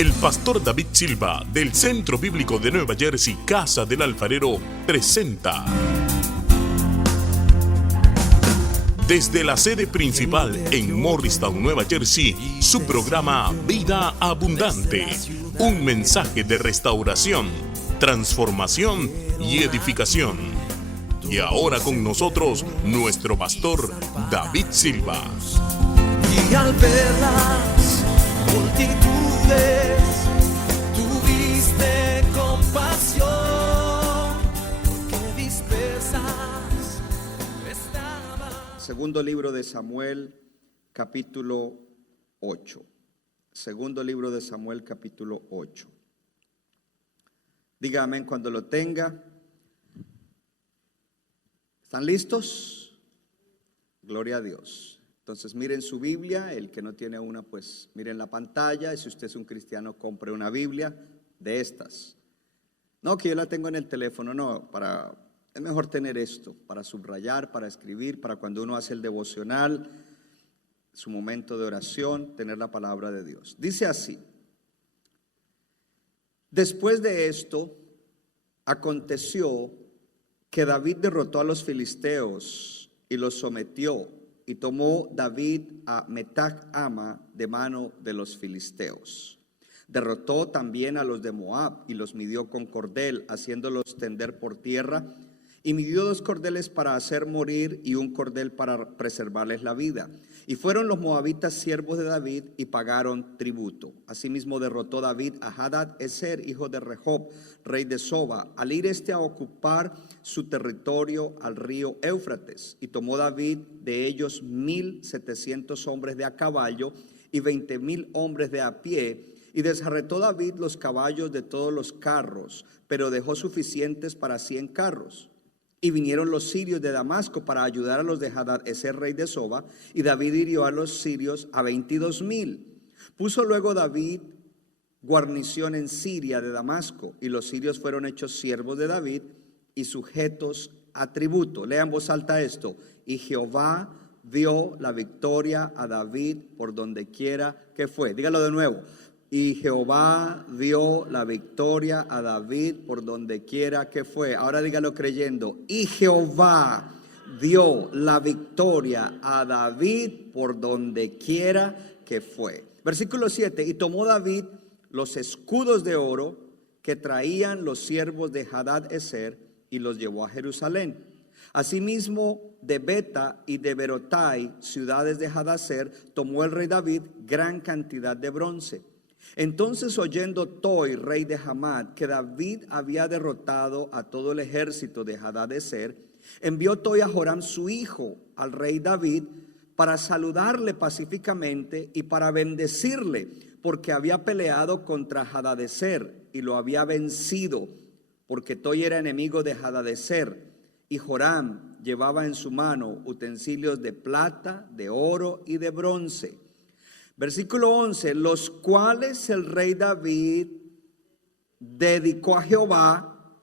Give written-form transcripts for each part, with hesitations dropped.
El pastor David Silva, del Centro Bíblico de Nueva Jersey, Casa del Alfarero, presenta desde la sede principal en Morristown, Nueva Jersey, su programa Vida Abundante. Un mensaje de restauración, transformación y edificación. Y ahora con nosotros, nuestro pastor David Silva. Y al ver las multitudes, tuviste compasión, porque dispersas estaban. Segundo libro de Samuel, capítulo 8. Segundo libro de Samuel, capítulo 8. Diga amén cuando lo tenga. ¿Están listos? Gloria a Dios. Entonces miren su Biblia. El que no tiene una, pues miren la pantalla. Y si usted es un cristiano, compre una Biblia de estas. No, que yo la tengo en el teléfono, no. Es mejor tener esto para subrayar, para escribir, para cuando uno hace el devocional, su momento de oración, tener la palabra de Dios. Dice así: después de esto, aconteció que David derrotó a los filisteos y los sometió, y tomó David a Metag Ama de mano de los filisteos. Derrotó también a los de Moab y los midió con cordel, haciéndolos tender por tierra, y midió 2 cordeles para hacer morir y 1 cordel para preservarles la vida. Y fueron los moabitas siervos de David y pagaron tributo. Asimismo derrotó David a Hadad-ezer, hijo de Rehob, rey de Soba, al ir a ocupar su territorio al río Éufrates. Y tomó David de ellos 1,700 hombres de a caballo y 20,000 hombres de a pie. Y desjarretó David los caballos de todos los carros, pero dejó suficientes para 100 carros. Y vinieron los sirios de Damasco para ayudar a los de Hadad-ezer, rey de Soba, y David hirió a los sirios a 22,000. Puso luego David guarnición en Siria de Damasco, y los sirios fueron hechos siervos de David y sujetos a tributo. Lea en voz alta esto: y Jehová dio la victoria a David por donde quiera que fue. Dígalo de nuevo: y Jehová dio la victoria a David por donde quiera que fue. Ahora dígalo creyendo: y Jehová dio la victoria a David por donde quiera que fue. Versículo 7: y tomó David los escudos de oro que traían los siervos de Hadad-ezer y los llevó a Jerusalén. Asimismo, de Beta y de Berotai, ciudades de Hadad-ezer, tomó el rey David gran cantidad de bronce. Entonces, oyendo Toi, rey de Hamad, que David había derrotado a todo el ejército de Hadad-ezer, envió Toi a Joram su hijo al rey David para saludarle pacíficamente y para bendecirle, porque había peleado contra Hadad-ezer y lo había vencido, porque Toi era enemigo de Hadad-ezer, y Joram llevaba en su mano utensilios de plata, de oro y de bronce. Versículo 11: los cuales el rey David dedicó a Jehová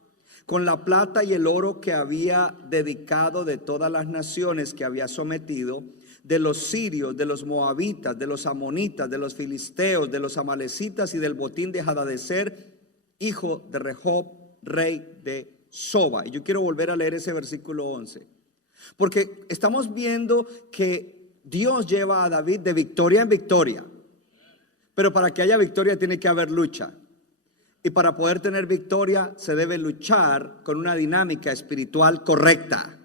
con la plata y el oro que había dedicado de todas las naciones que había sometido, de los sirios, de los moabitas, de los amonitas, de los filisteos, de los amalecitas y del botín de Hadad-ezer, hijo de Rehob, rey de Soba. Y yo quiero volver a leer ese versículo 11, porque estamos viendo que Dios lleva a David de victoria en victoria, pero para que haya victoria tiene que haber lucha, y para poder tener victoria se debe luchar con una dinámica espiritual correcta.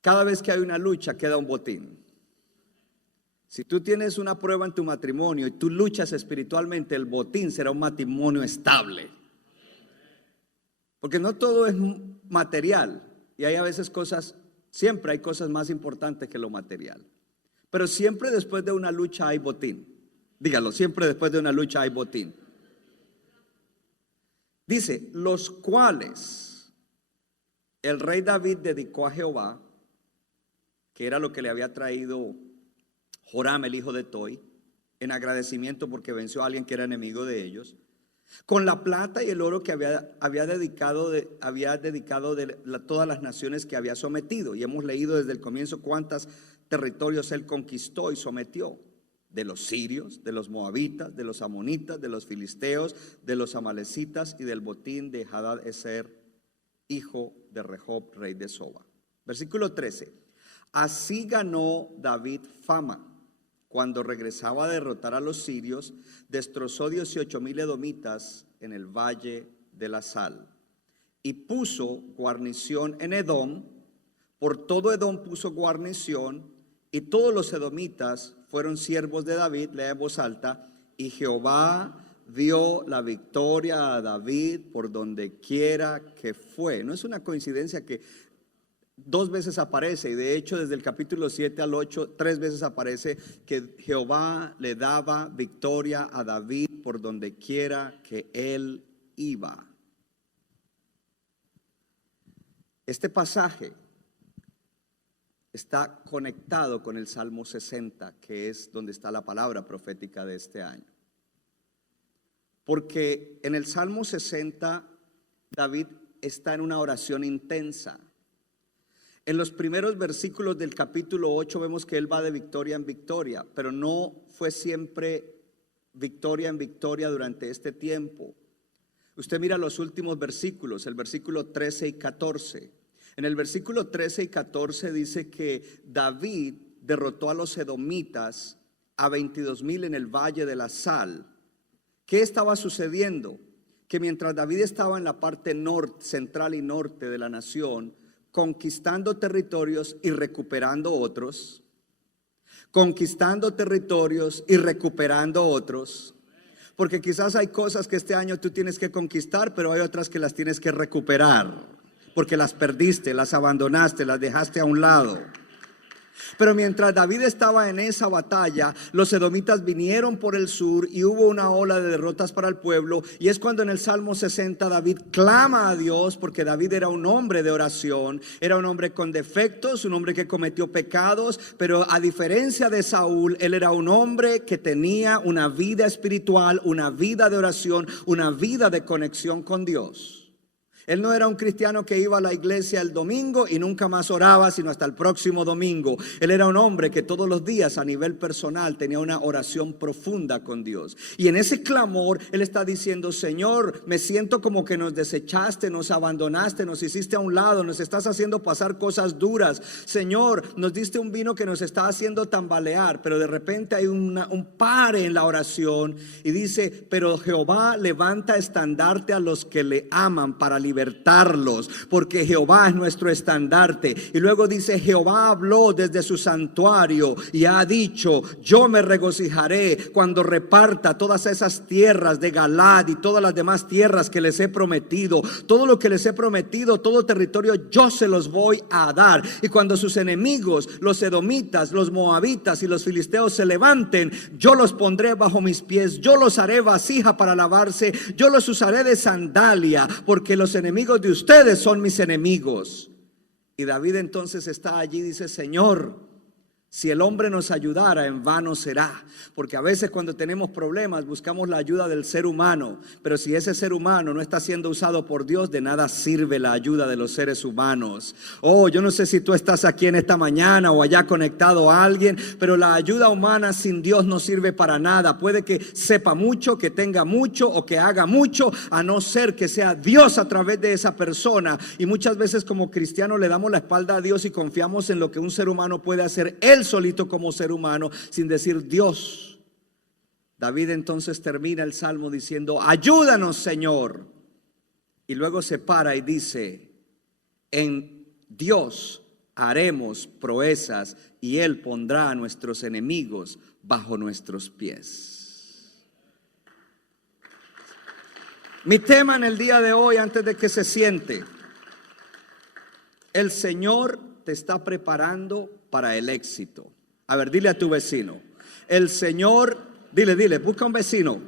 Cada vez que hay una lucha queda un botín. Si tú tienes una prueba en tu matrimonio y tú luchas espiritualmente, el botín será un matrimonio estable, porque no todo es material, y hay a veces cosas. Siempre hay cosas más importantes que lo material, pero siempre después de una lucha hay botín. Dígalo: siempre después de una lucha hay botín. Dice: los cuales el rey David dedicó a Jehová, que era lo que le había traído Joram, el hijo de Toi, en agradecimiento porque venció a alguien que era enemigo de ellos, con la plata y el oro que había dedicado de todas las naciones que había sometido. Y hemos leído desde el comienzo cuántos territorios él conquistó y sometió. de los sirios, de los moabitas, de los amonitas, de los filisteos, de los amalecitas y del botín de Hadad-ezer, hijo de Rehob, rey de Soba. Versículo 13. Así ganó David fama. Cuando regresaba a derrotar a los sirios, destrozó 18,000 edomitas en el valle de la sal. Y puso guarnición en Edom, por todo Edom puso guarnición, y todos los edomitas fueron siervos de David, lea en voz alta, y Jehová dio la victoria a David por donde quiera que fue. No es una coincidencia que 2 veces aparece, y de hecho desde el capítulo 7 al 8, 3 veces aparece que Jehová le daba victoria a David por donde quiera que él iba. Este pasaje está conectado con el Salmo 60, que es donde está la palabra profética de este año. Porque en el Salmo 60, David está en una oración intensa. En los primeros versículos del capítulo 8 vemos que él va de victoria en victoria, pero no fue siempre victoria en victoria durante este tiempo. Usted mira los últimos versículos, el versículo 13 y 14. En el versículo 13 y 14 dice que David derrotó a los edomitas a 22,000 en el valle de la sal. ¿Qué estaba sucediendo? Que mientras David estaba en la parte norte, central y norte de la nación, conquistando territorios y recuperando otros, conquistando territorios y recuperando otros, porque quizás hay cosas que este año tú tienes que conquistar, pero hay otras que las tienes que recuperar, porque las perdiste, las abandonaste, las dejaste a un lado. Pero mientras David estaba en esa batalla, los edomitas vinieron por el sur y hubo una ola de derrotas para el pueblo. Y es cuando en el Salmo 60 David clama a Dios, porque David era un hombre de oración, era un hombre con defectos, un hombre que cometió pecados, pero a diferencia de Saúl, él era un hombre que tenía una vida espiritual, una vida de oración, una vida de conexión con Dios. Él no era un cristiano que iba a la iglesia el domingo y nunca más oraba sino hasta el próximo domingo. Él era un hombre que todos los días a nivel personal tenía una oración profunda con Dios. Y en ese clamor él está diciendo: Señor, me siento como que nos desechaste, nos abandonaste, nos hiciste a un lado, nos estás haciendo pasar cosas duras. Señor, nos diste un vino que nos está haciendo tambalear. Pero de repente hay un pare en la oración y dice: pero Jehová levanta estandarte a los que le aman para libertarlos, porque Jehová es nuestro estandarte. Y luego dice: Jehová habló desde su santuario y ha dicho: yo me regocijaré cuando reparta todas esas tierras de Galaad y todas las demás tierras que les he prometido. Todo lo que les he prometido, todo territorio, yo se los voy a dar. Y cuando sus enemigos, los edomitas, los moabitas y los filisteos se levanten, yo los pondré bajo mis pies, yo los haré vasija para lavarse, yo los usaré de sandalia, porque los enemigos de ustedes son mis enemigos. Y David entonces está allí y dice: Señor, si el hombre nos ayudara, en vano será. Porque a veces cuando tenemos problemas buscamos la ayuda del ser humano, pero si ese ser humano no está siendo usado por Dios, de nada sirve la ayuda de los seres humanos. Oh, yo no sé si tú estás aquí en esta mañana o allá conectado a alguien, pero la ayuda humana sin Dios no sirve para nada. Puede que sepa mucho, que tenga mucho o que haga mucho, a no ser que sea Dios a través de esa persona. Y muchas veces como cristianos le damos la espalda a Dios y confiamos en lo que un ser humano puede hacer él solito como ser humano, sin decir Dios. David entonces termina el salmo diciendo: ayúdanos, Señor. Y luego se para y dice: en Dios haremos proezas y Él pondrá a nuestros enemigos bajo nuestros pies. Mi tema en el día de hoy, antes de que se siente: el Señor te está preparando para el éxito. A ver, dile a tu vecino: el Señor, dile, busca un vecino,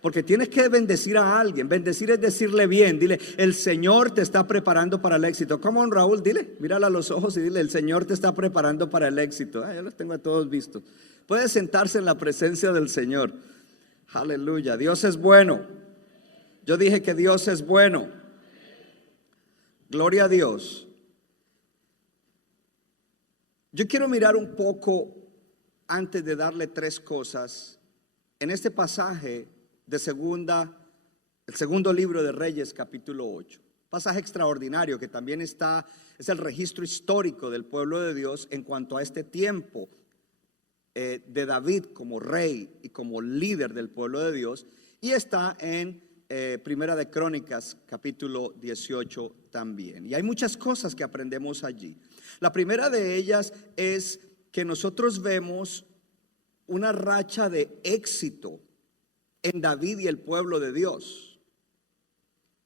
porque tienes que bendecir a alguien. Bendecir es decirle bien. Dile: el Señor te está preparando para el éxito. Come on, Raúl, dile, mírala a los ojos y dile: el Señor te está preparando para el éxito. Yo los tengo a todos vistos. Puede sentarse en la presencia del Señor. Aleluya, Dios es bueno. Yo dije que Dios es bueno. Gloria a Dios. Yo quiero mirar un poco antes de darle tres cosas, en este pasaje de el segundo libro de Reyes, capítulo 8. Pasaje extraordinario que también es el registro histórico del pueblo de Dios en cuanto a este tiempo de David como rey y como líder del pueblo de Dios, y está en Primera de Crónicas capítulo 18 también. Y hay muchas cosas que aprendemos allí. La primera de ellas es que nosotros vemos una racha de éxito en David y el pueblo de Dios.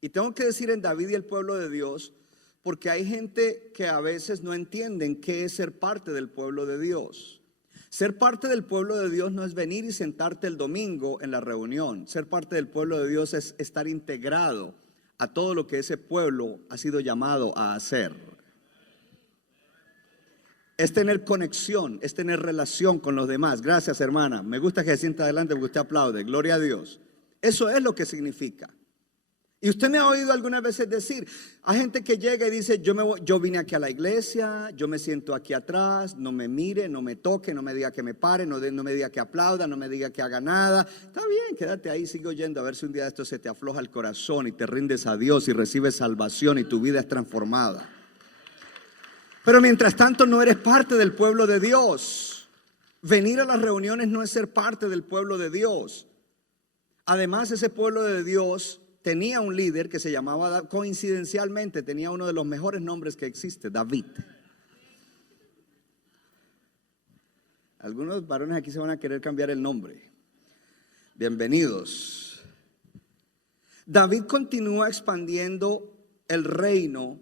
Y tengo que decir en David y el pueblo de Dios porque hay gente que a veces no entienden qué es ser parte del pueblo de Dios. Ser parte del pueblo de Dios no es venir y sentarte el domingo en la reunión. Ser parte del pueblo de Dios es estar integrado a todo lo que ese pueblo ha sido llamado a hacer. Es tener conexión, es tener relación con los demás. Gracias, hermana. Me gusta que se sienta adelante porque usted aplaude. Gloria a Dios. Eso es lo que significa. Y usted me ha oído algunas veces decir, hay gente que llega y dice, yo vine aquí a la iglesia, yo me siento aquí atrás, no me mire, no me toque, no me diga que me pare, no me diga que aplauda, no me diga que haga nada. Está bien, quédate ahí, sigue oyendo, a ver si un día de esto se te afloja el corazón y te rindes a Dios y recibes salvación y tu vida es transformada. Pero mientras tanto no eres parte del pueblo de Dios. Venir a las reuniones no es ser parte del pueblo de Dios. Además, ese pueblo de Dios tenía un líder que se llamaba, coincidencialmente, tenía uno de los mejores nombres que existe, David. Algunos varones aquí se van a querer cambiar el nombre. Bienvenidos. David continúa expandiendo el reino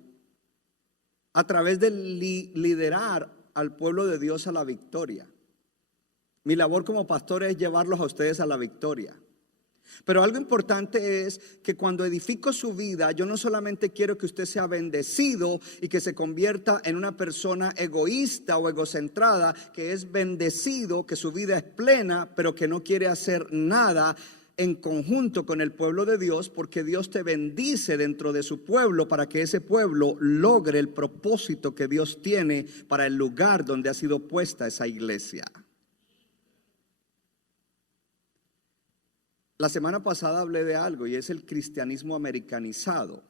a través de liderar al pueblo de Dios a la victoria. Mi labor como pastor es llevarlos a ustedes a la victoria. Pero algo importante es que cuando edifico su vida, yo no solamente quiero que usted sea bendecido y que se convierta en una persona egoísta o egocentrada, que es bendecido, que su vida es plena, pero que no quiere hacer nada en conjunto con el pueblo de Dios, porque Dios te bendice dentro de su pueblo para que ese pueblo logre el propósito que Dios tiene para el lugar donde ha sido puesta esa iglesia. La semana pasada hablé de algo y es el cristianismo americanizado.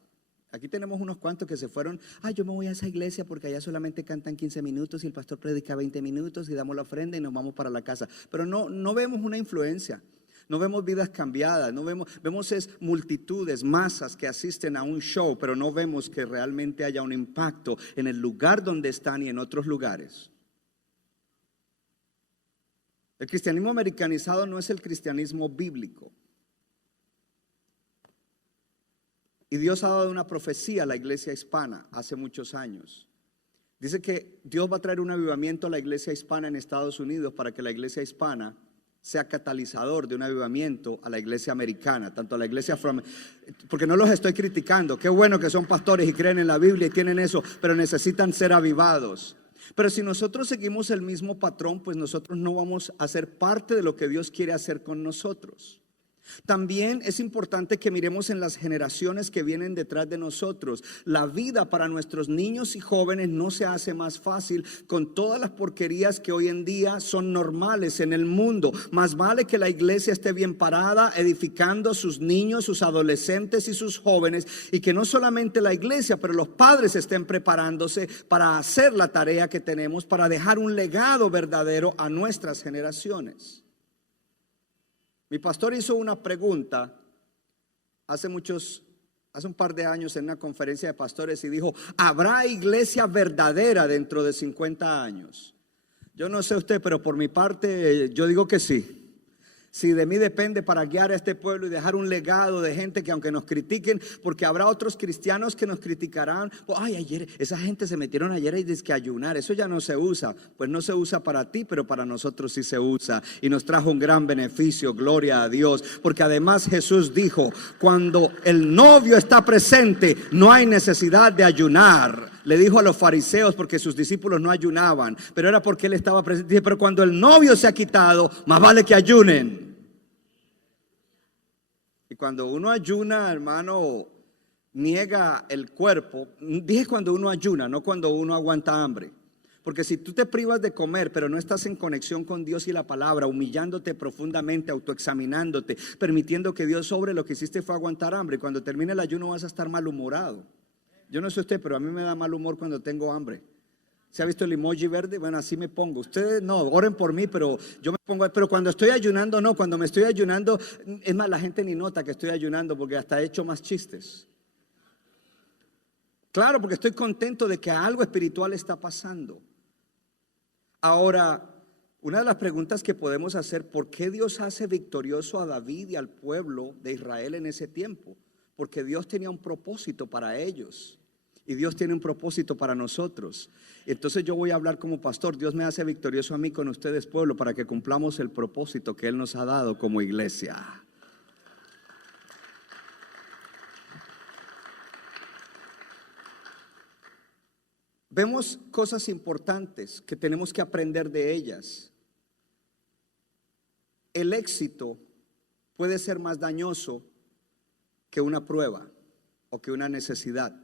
Aquí tenemos unos cuantos que se fueron, yo me voy a esa iglesia porque allá solamente cantan 15 minutos y el pastor predica 20 minutos y damos la ofrenda y nos vamos para la casa. Pero no vemos una influencia, no vemos vidas cambiadas, vemos es multitudes, masas que asisten a un show, pero no vemos que realmente haya un impacto en el lugar donde están y en otros lugares. El cristianismo americanizado no es el cristianismo bíblico. Y Dios ha dado una profecía a la iglesia hispana hace muchos años. Dice que Dios va a traer un avivamiento a la iglesia hispana en Estados Unidos para que la iglesia hispana sea catalizador de un avivamiento a la iglesia americana, tanto a la iglesia afroamericana, porque no los estoy criticando. Qué bueno que son pastores y creen en la Biblia y tienen eso, pero necesitan ser avivados. Pero si nosotros seguimos el mismo patrón, pues nosotros no vamos a ser parte de lo que Dios quiere hacer con nosotros. También es importante que miremos en las generaciones que vienen detrás de nosotros. La vida para nuestros niños y jóvenes no se hace más fácil con todas las porquerías que hoy en día son normales en el mundo. Más vale que la iglesia esté bien parada, edificando a sus niños, sus adolescentes y sus jóvenes, y que no solamente la iglesia, pero los padres estén preparándose para hacer la tarea que tenemos, para dejar un legado verdadero a nuestras generaciones. Mi pastor hizo una pregunta hace un par de años en una conferencia de pastores y dijo, ¿habrá iglesia verdadera dentro de 50 años? Yo no sé usted, pero por mi parte yo digo que sí. Si de mí depende para guiar a este pueblo y dejar un legado de gente que aunque nos critiquen, porque habrá otros cristianos que nos criticarán, ayer esa gente se metieron ayer y dice que ayunar, eso ya no se usa. Pues no se usa para ti, pero para nosotros sí se usa y nos trajo un gran beneficio, gloria a Dios, porque además Jesús dijo, cuando el novio está presente no hay necesidad de ayunar. Le dijo a los fariseos porque sus discípulos no ayunaban, pero era porque él estaba presente. Dice, pero cuando el novio se ha quitado, más vale que ayunen. Y cuando uno ayuna, hermano, niega el cuerpo. Dije cuando uno ayuna, no cuando uno aguanta hambre. Porque si tú te privas de comer, pero no estás en conexión con Dios y la palabra, humillándote profundamente, autoexaminándote, permitiendo que Dios sobre, lo que hiciste fue aguantar hambre. Y cuando termine el ayuno vas a estar malhumorado. Yo no sé usted, pero a mí me da mal humor cuando tengo hambre. ¿Se ha visto el emoji verde? Bueno, así me pongo. Ustedes no, oren por mí, pero yo me pongo. Pero cuando estoy ayunando, no. Cuando me estoy ayunando, es más, la gente ni nota que estoy ayunando porque hasta he hecho más chistes. Claro, porque estoy contento de que algo espiritual está pasando. Ahora, una de las preguntas que podemos hacer: ¿por qué Dios hace victorioso a David y al pueblo de Israel en ese tiempo? Porque Dios tenía un propósito para ellos y Dios tiene un propósito para nosotros. Entonces yo voy a hablar como pastor. Dios me hace victorioso a mí con ustedes, pueblo, para que cumplamos el propósito que Él nos ha dado como iglesia. Vemos cosas importantes que tenemos que aprender de ellas. El éxito puede ser más dañoso que una prueba o que una necesidad.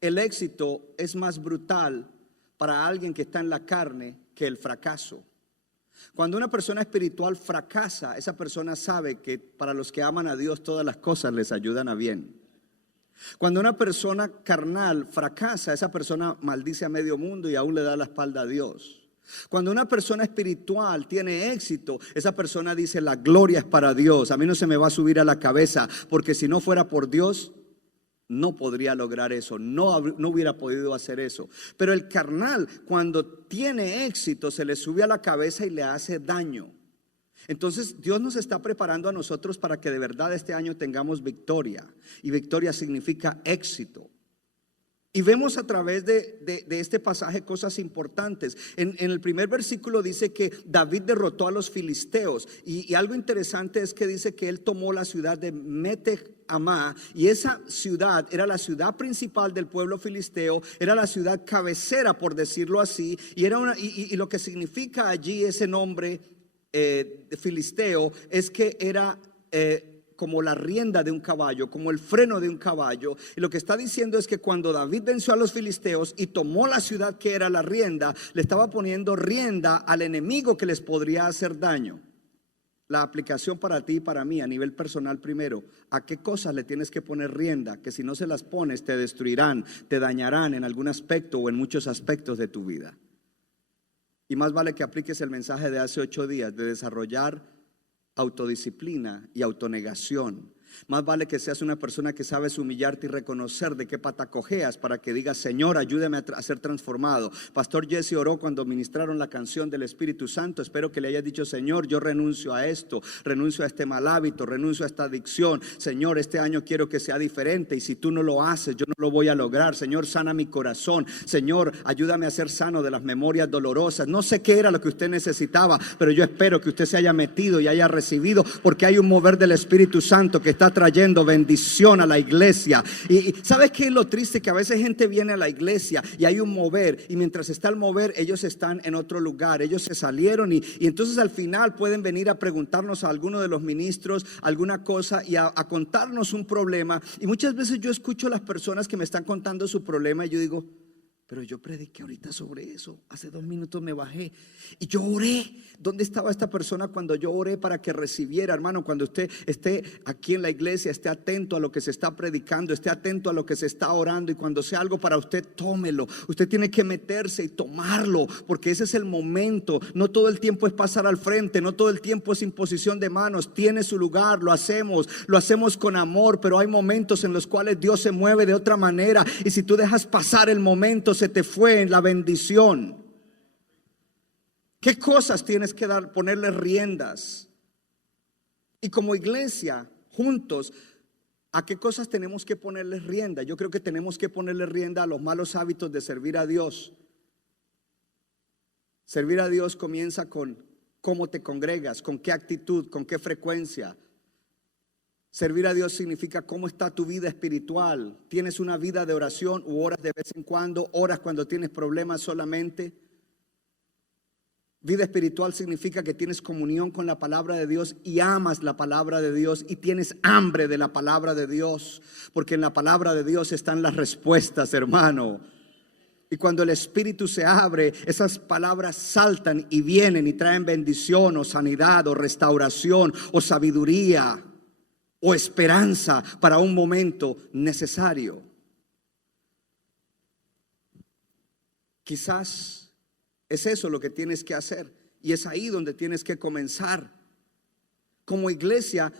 El éxito es más brutal para alguien que está en la carne que el fracaso. Cuando una persona espiritual fracasa, esa persona sabe que para los que aman a Dios todas las cosas les ayudan a bien. Cuando una persona carnal fracasa, esa persona maldice a medio mundo y aún le da la espalda a Dios. Cuando una persona espiritual tiene éxito, esa persona dice: la gloria es para Dios, a mí no se me va a subir a la cabeza, porque si no fuera por Dios no podría lograr eso, no hubiera podido hacer eso. Pero el carnal, cuando tiene éxito, se le sube a la cabeza y le hace daño. Entonces Dios nos está preparando a nosotros para que de verdad este año tengamos victoria. Y victoria significa éxito. Y vemos a través de este pasaje cosas importantes. En el primer versículo dice que David derrotó a los filisteos. Y algo interesante es que dice que él tomó la ciudad de Meteg-Amá. Y esa ciudad era la ciudad principal del pueblo filisteo. Era la ciudad cabecera, por decirlo así. Y lo que significa allí ese nombre filisteo es que era como la rienda de un caballo, como el freno de un caballo. Y lo que está diciendo es que cuando David venció a los filisteos y tomó la ciudad que era la rienda, le estaba poniendo rienda al enemigo que les podría hacer daño. La aplicación para ti y para mí a nivel personal: primero, ¿a qué cosas le tienes que poner rienda? Que si no se las pones te destruirán, te dañarán en algún aspecto o en muchos aspectos de tu vida. Y más vale que apliques el mensaje de hace 8 días de desarrollar autodisciplina y autonegación. Más vale que seas una persona que sabes humillarte y reconocer de qué pata cojeas, para que digas: Señor, ayúdame a ser transformado. Pastor Jesse oró cuando ministraron la canción del Espíritu Santo. Espero que le hayas dicho: Señor, yo renuncio a esto, renuncio a este mal hábito, renuncio a esta adicción. Señor, este año quiero que sea diferente, y si tú no lo haces, yo no lo voy a lograr. Señor, sana mi corazón. Señor, ayúdame a ser sano de las memorias dolorosas. No sé qué era lo que usted necesitaba, pero yo espero que usted se haya metido y haya recibido, porque hay un mover del Espíritu Santo que está trayendo bendición a la iglesia. Y ¿sabes qué es lo triste? Que a veces gente viene a la iglesia y hay un mover, y mientras está el mover ellos están en otro lugar, ellos se salieron y entonces al final pueden venir a preguntarnos a alguno de los ministros alguna cosa y a contarnos un problema. Y muchas veces yo escucho a las personas que me están contando su problema y yo digo: pero yo prediqué ahorita sobre eso, hace 2 minutos me bajé y yo oré. ¿Dónde estaba esta persona cuando yo oré para que recibiera? Hermano, cuando usted esté aquí en la iglesia, esté atento a lo que se está predicando, esté atento a lo que se está orando, y cuando sea algo para usted, tómelo. Usted tiene que meterse y tomarlo, porque ese es el momento. No todo el tiempo es pasar al frente, no todo el tiempo es imposición de manos. Tiene su lugar, lo hacemos con amor, pero hay momentos en los cuales Dios se mueve de otra manera, y si tú dejas pasar el momento, se te fue en la bendición. ¿Qué cosas tienes que ponerle riendas? Y como iglesia, juntos, ¿a qué cosas tenemos que ponerle rienda? Yo creo que tenemos que ponerle rienda a los malos hábitos de servir a Dios. Servir a Dios comienza con cómo te congregas, con qué actitud, con qué frecuencia. Servir a Dios significa cómo está tu vida espiritual. ¿Tienes una vida de oración u oras de vez en cuando? ¿Oras cuando tienes problemas solamente? Vida espiritual significa que tienes comunión con la palabra de Dios y amas la palabra de Dios y tienes hambre de la palabra de Dios, porque en la palabra de Dios están las respuestas, hermano. Y cuando el espíritu se abre, esas palabras saltan y vienen y traen bendición o sanidad o restauración o sabiduría o esperanza para un momento necesario. Quizás es eso lo que tienes que hacer y es ahí donde tienes que comenzar. Como iglesia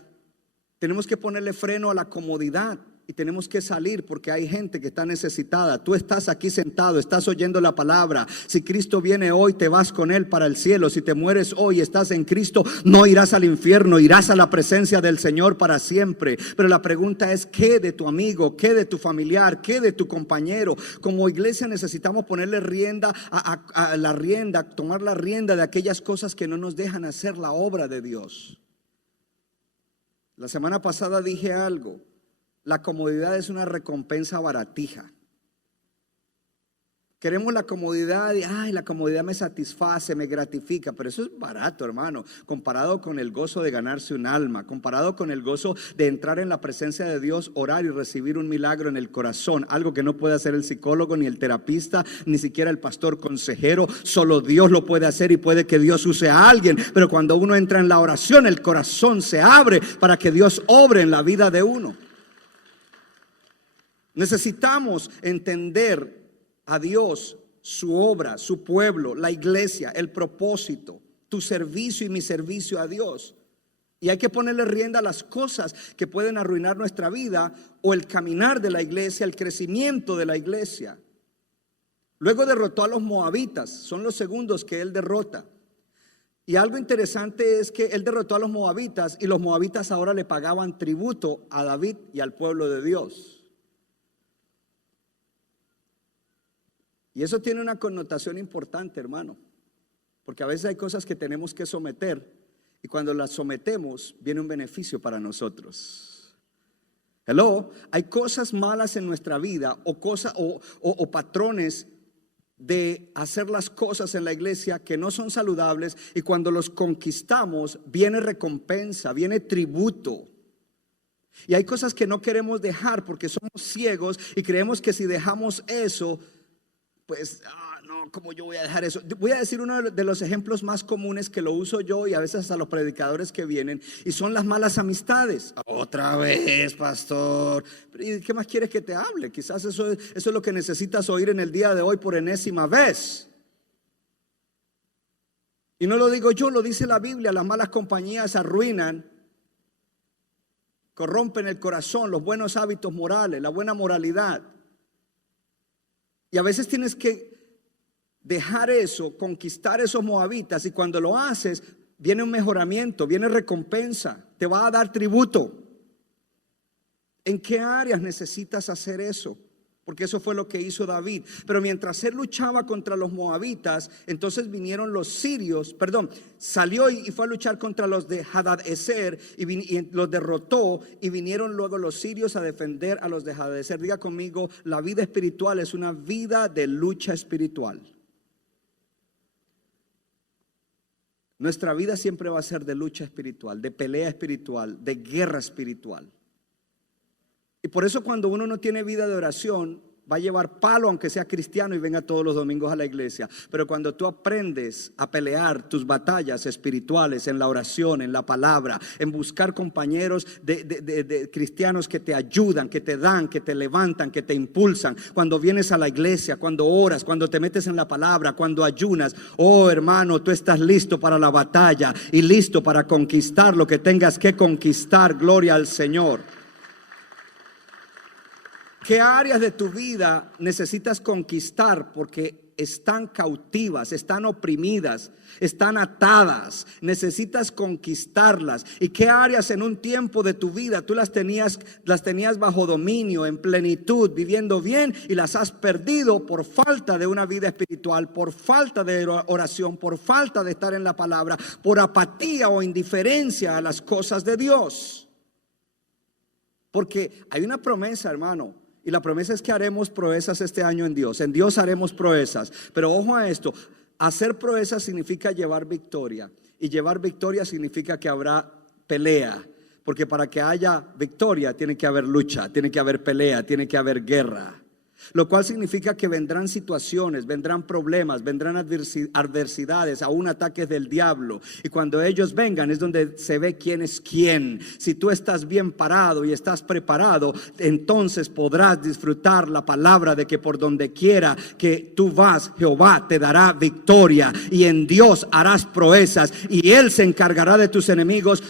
tenemos que ponerle freno a la comodidad y tenemos que salir porque hay gente que está necesitada. Tú estás aquí sentado, estás oyendo la palabra. Si Cristo viene hoy, te vas con Él para el cielo. Si te mueres hoy, estás en Cristo, no irás al infierno, irás a la presencia del Señor para siempre. Pero la pregunta es, ¿qué de tu amigo? ¿Qué de tu familiar? ¿Qué de tu compañero? Como iglesia necesitamos ponerle rienda a la rienda, tomar la rienda de aquellas cosas que no nos dejan hacer la obra de Dios. La semana pasada dije algo. La comodidad es una recompensa baratija. Queremos la comodidad y la comodidad me satisface, me gratifica, pero eso es barato, hermano, comparado con el gozo de ganarse un alma, comparado con el gozo de entrar en la presencia de Dios, orar y recibir un milagro en el corazón, algo que no puede hacer el psicólogo, ni el terapista, ni siquiera el pastor consejero. Solo Dios lo puede hacer y puede que Dios use a alguien, pero cuando uno entra en la oración, el corazón se abre para que Dios obre en la vida de uno. Necesitamos entender a Dios, su obra, su pueblo, la iglesia, el propósito, tu servicio y mi servicio a Dios. Y hay que ponerle rienda a las cosas que pueden arruinar nuestra vida o el caminar de la iglesia, el crecimiento de la iglesia. Luego derrotó a los moabitas, son los segundos que él derrota. Y algo interesante es que él derrotó a los moabitas y los moabitas ahora le pagaban tributo a David y al pueblo de Dios. Y eso tiene una connotación importante, hermano, porque a veces hay cosas que tenemos que someter y cuando las sometemos viene un beneficio para nosotros. Hello, hay cosas malas en nuestra vida o patrones de hacer las cosas en la iglesia que no son saludables y cuando los conquistamos viene recompensa, viene tributo. Y hay cosas que no queremos dejar porque somos ciegos y creemos que si dejamos eso, pues, no, ¿cómo yo voy a dejar eso? Voy a decir uno de los ejemplos más comunes que lo uso yo y a veces a los predicadores que vienen, y son las malas amistades. Otra vez, pastor. ¿Y qué más quieres que te hable? Quizás eso es lo que necesitas oír en el día de hoy por enésima vez. Y no lo digo yo, lo dice la Biblia. Las malas compañías arruinan, corrompen el corazón, los buenos hábitos morales, la buena moralidad. Y a veces tienes que dejar eso, conquistar esos moabitas, y cuando lo haces, viene un mejoramiento, viene recompensa, te va a dar tributo. ¿En qué áreas necesitas hacer eso? Porque eso fue lo que hizo David. Pero mientras él luchaba contra los moabitas, entonces vinieron los sirios, salió y fue a luchar contra los de Hadadezer y los derrotó, y vinieron luego los sirios a defender a los de Hadadezer. Diga conmigo, la vida espiritual es una vida de lucha espiritual. Nuestra vida siempre va a ser de lucha espiritual, de pelea espiritual, de guerra espiritual. Y por eso cuando uno no tiene vida de oración, va a llevar palo aunque sea cristiano y venga todos los domingos a la iglesia. Pero cuando tú aprendes a pelear tus batallas espirituales en la oración, en la palabra, en buscar compañeros de cristianos que te ayudan, que te dan, que te levantan, que te impulsan. Cuando vienes a la iglesia, cuando oras, cuando te metes en la palabra, cuando ayunas. Oh, hermano, tú estás listo para la batalla y listo para conquistar lo que tengas que conquistar. Gloria al Señor. ¿Qué áreas de tu vida necesitas conquistar? Porque están cautivas, están oprimidas, están atadas. Necesitas conquistarlas. ¿Y qué áreas en un tiempo de tu vida tú las tenías bajo dominio, en plenitud, viviendo bien, y las has perdido por falta de una vida espiritual, por falta de oración, por falta de estar en la palabra, por apatía o indiferencia a las cosas de Dios? Porque hay una promesa, hermano. Y la promesa es que haremos proezas este año en Dios. En Dios haremos proezas. Pero ojo a esto, hacer proezas significa llevar victoria. Y llevar victoria significa que habrá pelea. Porque para que haya victoria tiene que haber lucha, tiene que haber pelea, tiene que haber guerra. Lo cual significa que vendrán situaciones, vendrán problemas, vendrán adversidades, aún ataques del diablo. Y cuando ellos vengan es donde se ve quién es quién. Si tú estás bien parado y estás preparado, entonces podrás disfrutar la palabra de que por donde quiera que tú vas, Jehová te dará victoria. Y en Dios harás proezas y Él se encargará de tus enemigos.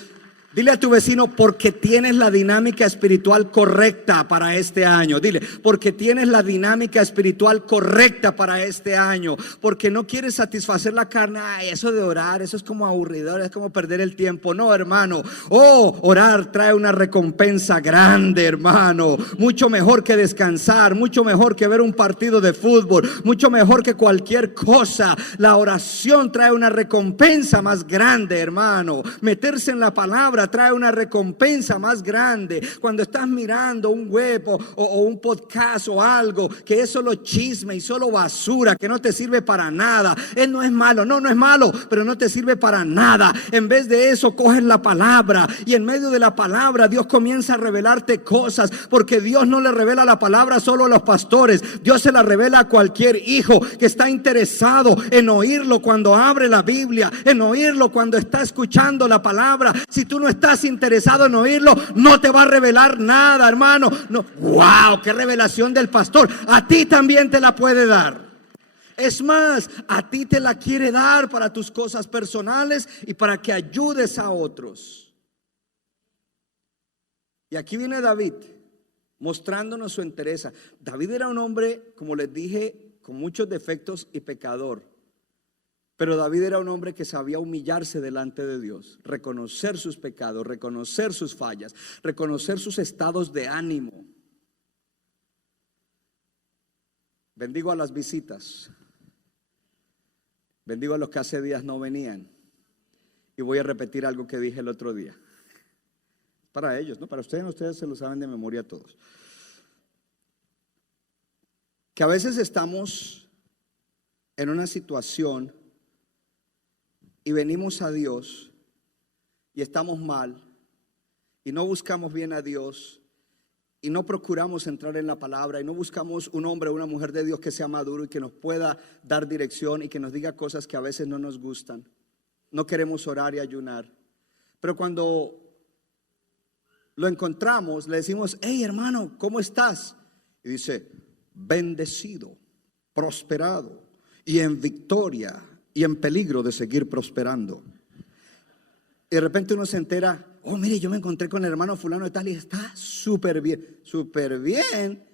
Dile a tu vecino, porque tienes la dinámica espiritual correcta para este año. Dile, porque tienes la dinámica espiritual correcta para este año. Porque no quieres satisfacer la carne. Ay, eso de orar, eso es como aburridor, es como perder el tiempo. No, hermano. Orar trae una recompensa grande, hermano. Mucho mejor que descansar, mucho mejor que ver un partido de fútbol, mucho mejor que cualquier cosa. La oración trae una recompensa más grande, hermano. Meterse en la palabra trae una recompensa más grande. Cuando estás mirando un web o un podcast o algo que es solo chisme y solo basura, que no te sirve para nada. No es malo, no es malo, pero no te sirve para nada. En vez de eso, coges la palabra y en medio de la palabra Dios comienza a revelarte cosas, porque Dios no le revela la palabra solo a los pastores. Dios se la revela a cualquier hijo que está interesado en oírlo cuando abre la Biblia, en oírlo cuando está escuchando la palabra. Si tú no estás interesado en oírlo, no te va a revelar nada, hermano. No. Wow, qué revelación del pastor. A ti también te la puede dar. Es más, a ti te la quiere dar para tus cosas personales y para que ayudes a otros. Y aquí viene David mostrándonos su entereza. David era un hombre, como les dije, con muchos defectos y pecador. Pero David era un hombre que sabía humillarse delante de Dios, reconocer sus pecados, reconocer sus fallas, reconocer sus estados de ánimo. Bendigo a las visitas, bendigo a los que hace días no venían. Y voy a repetir algo que dije el otro día. Para ellos, no para ustedes se lo saben de memoria todos. Que a veces estamos en una situación y venimos a Dios y estamos mal y no buscamos bien a Dios y no procuramos entrar en la palabra y no buscamos un hombre o una mujer de Dios que sea maduro y que nos pueda dar dirección y que nos diga cosas que a veces no nos gustan. No queremos orar y ayunar. Pero cuando lo encontramos, le decimos, hey hermano, ¿cómo estás? Y dice, bendecido, prosperado y en victoria y en peligro de seguir prosperando. Y de repente uno se entera, oh mire, yo me encontré con el hermano fulano de tal y está súper bien, súper bien.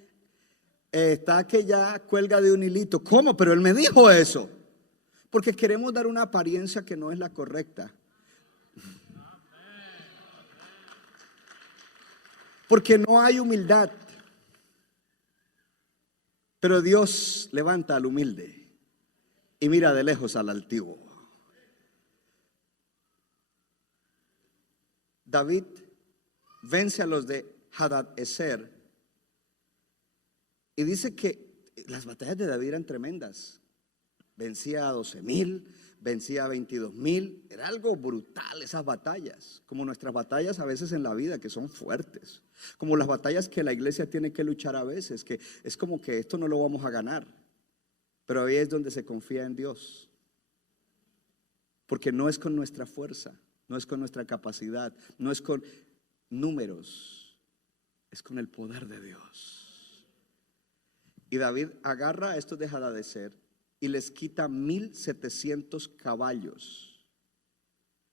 Está que ya cuelga de un hilito. ¿Cómo? Pero él me dijo eso. Porque queremos dar una apariencia que no es la correcta. Porque no hay humildad. Pero Dios levanta al humilde y mira de lejos al altivo. David vence a los de Hadad-Ezer y dice que las batallas de David eran tremendas. Vencía a 12,000, vencía a 22,000. Era algo brutal esas batallas, como nuestras batallas a veces en la vida, que son fuertes, como las batallas que la iglesia tiene que luchar a veces, que es como que esto no lo vamos a ganar. Pero ahí es donde se confía en Dios, porque no es con nuestra fuerza, no es con nuestra capacidad, no es con números, es con el poder de Dios. Y David agarra a estos de Hadad-Ezer y les quita 1,700 caballos.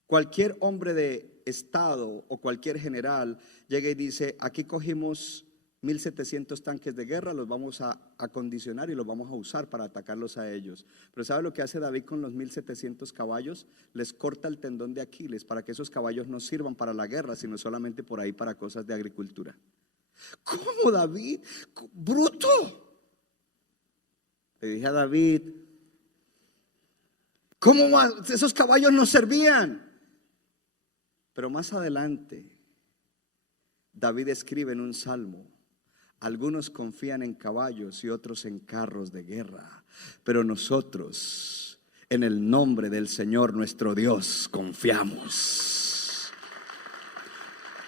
Cualquier hombre de estado o cualquier general llega y dice, aquí cogimos 1,700 tanques de guerra, los vamos a acondicionar y los vamos a usar para atacarlos a ellos. Pero ¿sabe lo que hace David con los 1,700 caballos? Les corta el tendón de Aquiles para que esos caballos no sirvan para la guerra, sino solamente por ahí para cosas de agricultura. ¿Cómo, David? ¡Bruto! Le dije a David, ¿cómo más? Esos caballos no servían. Pero más adelante, David escribe en un salmo, algunos confían en caballos y otros en carros de guerra, pero nosotros en el nombre del Señor nuestro Dios confiamos.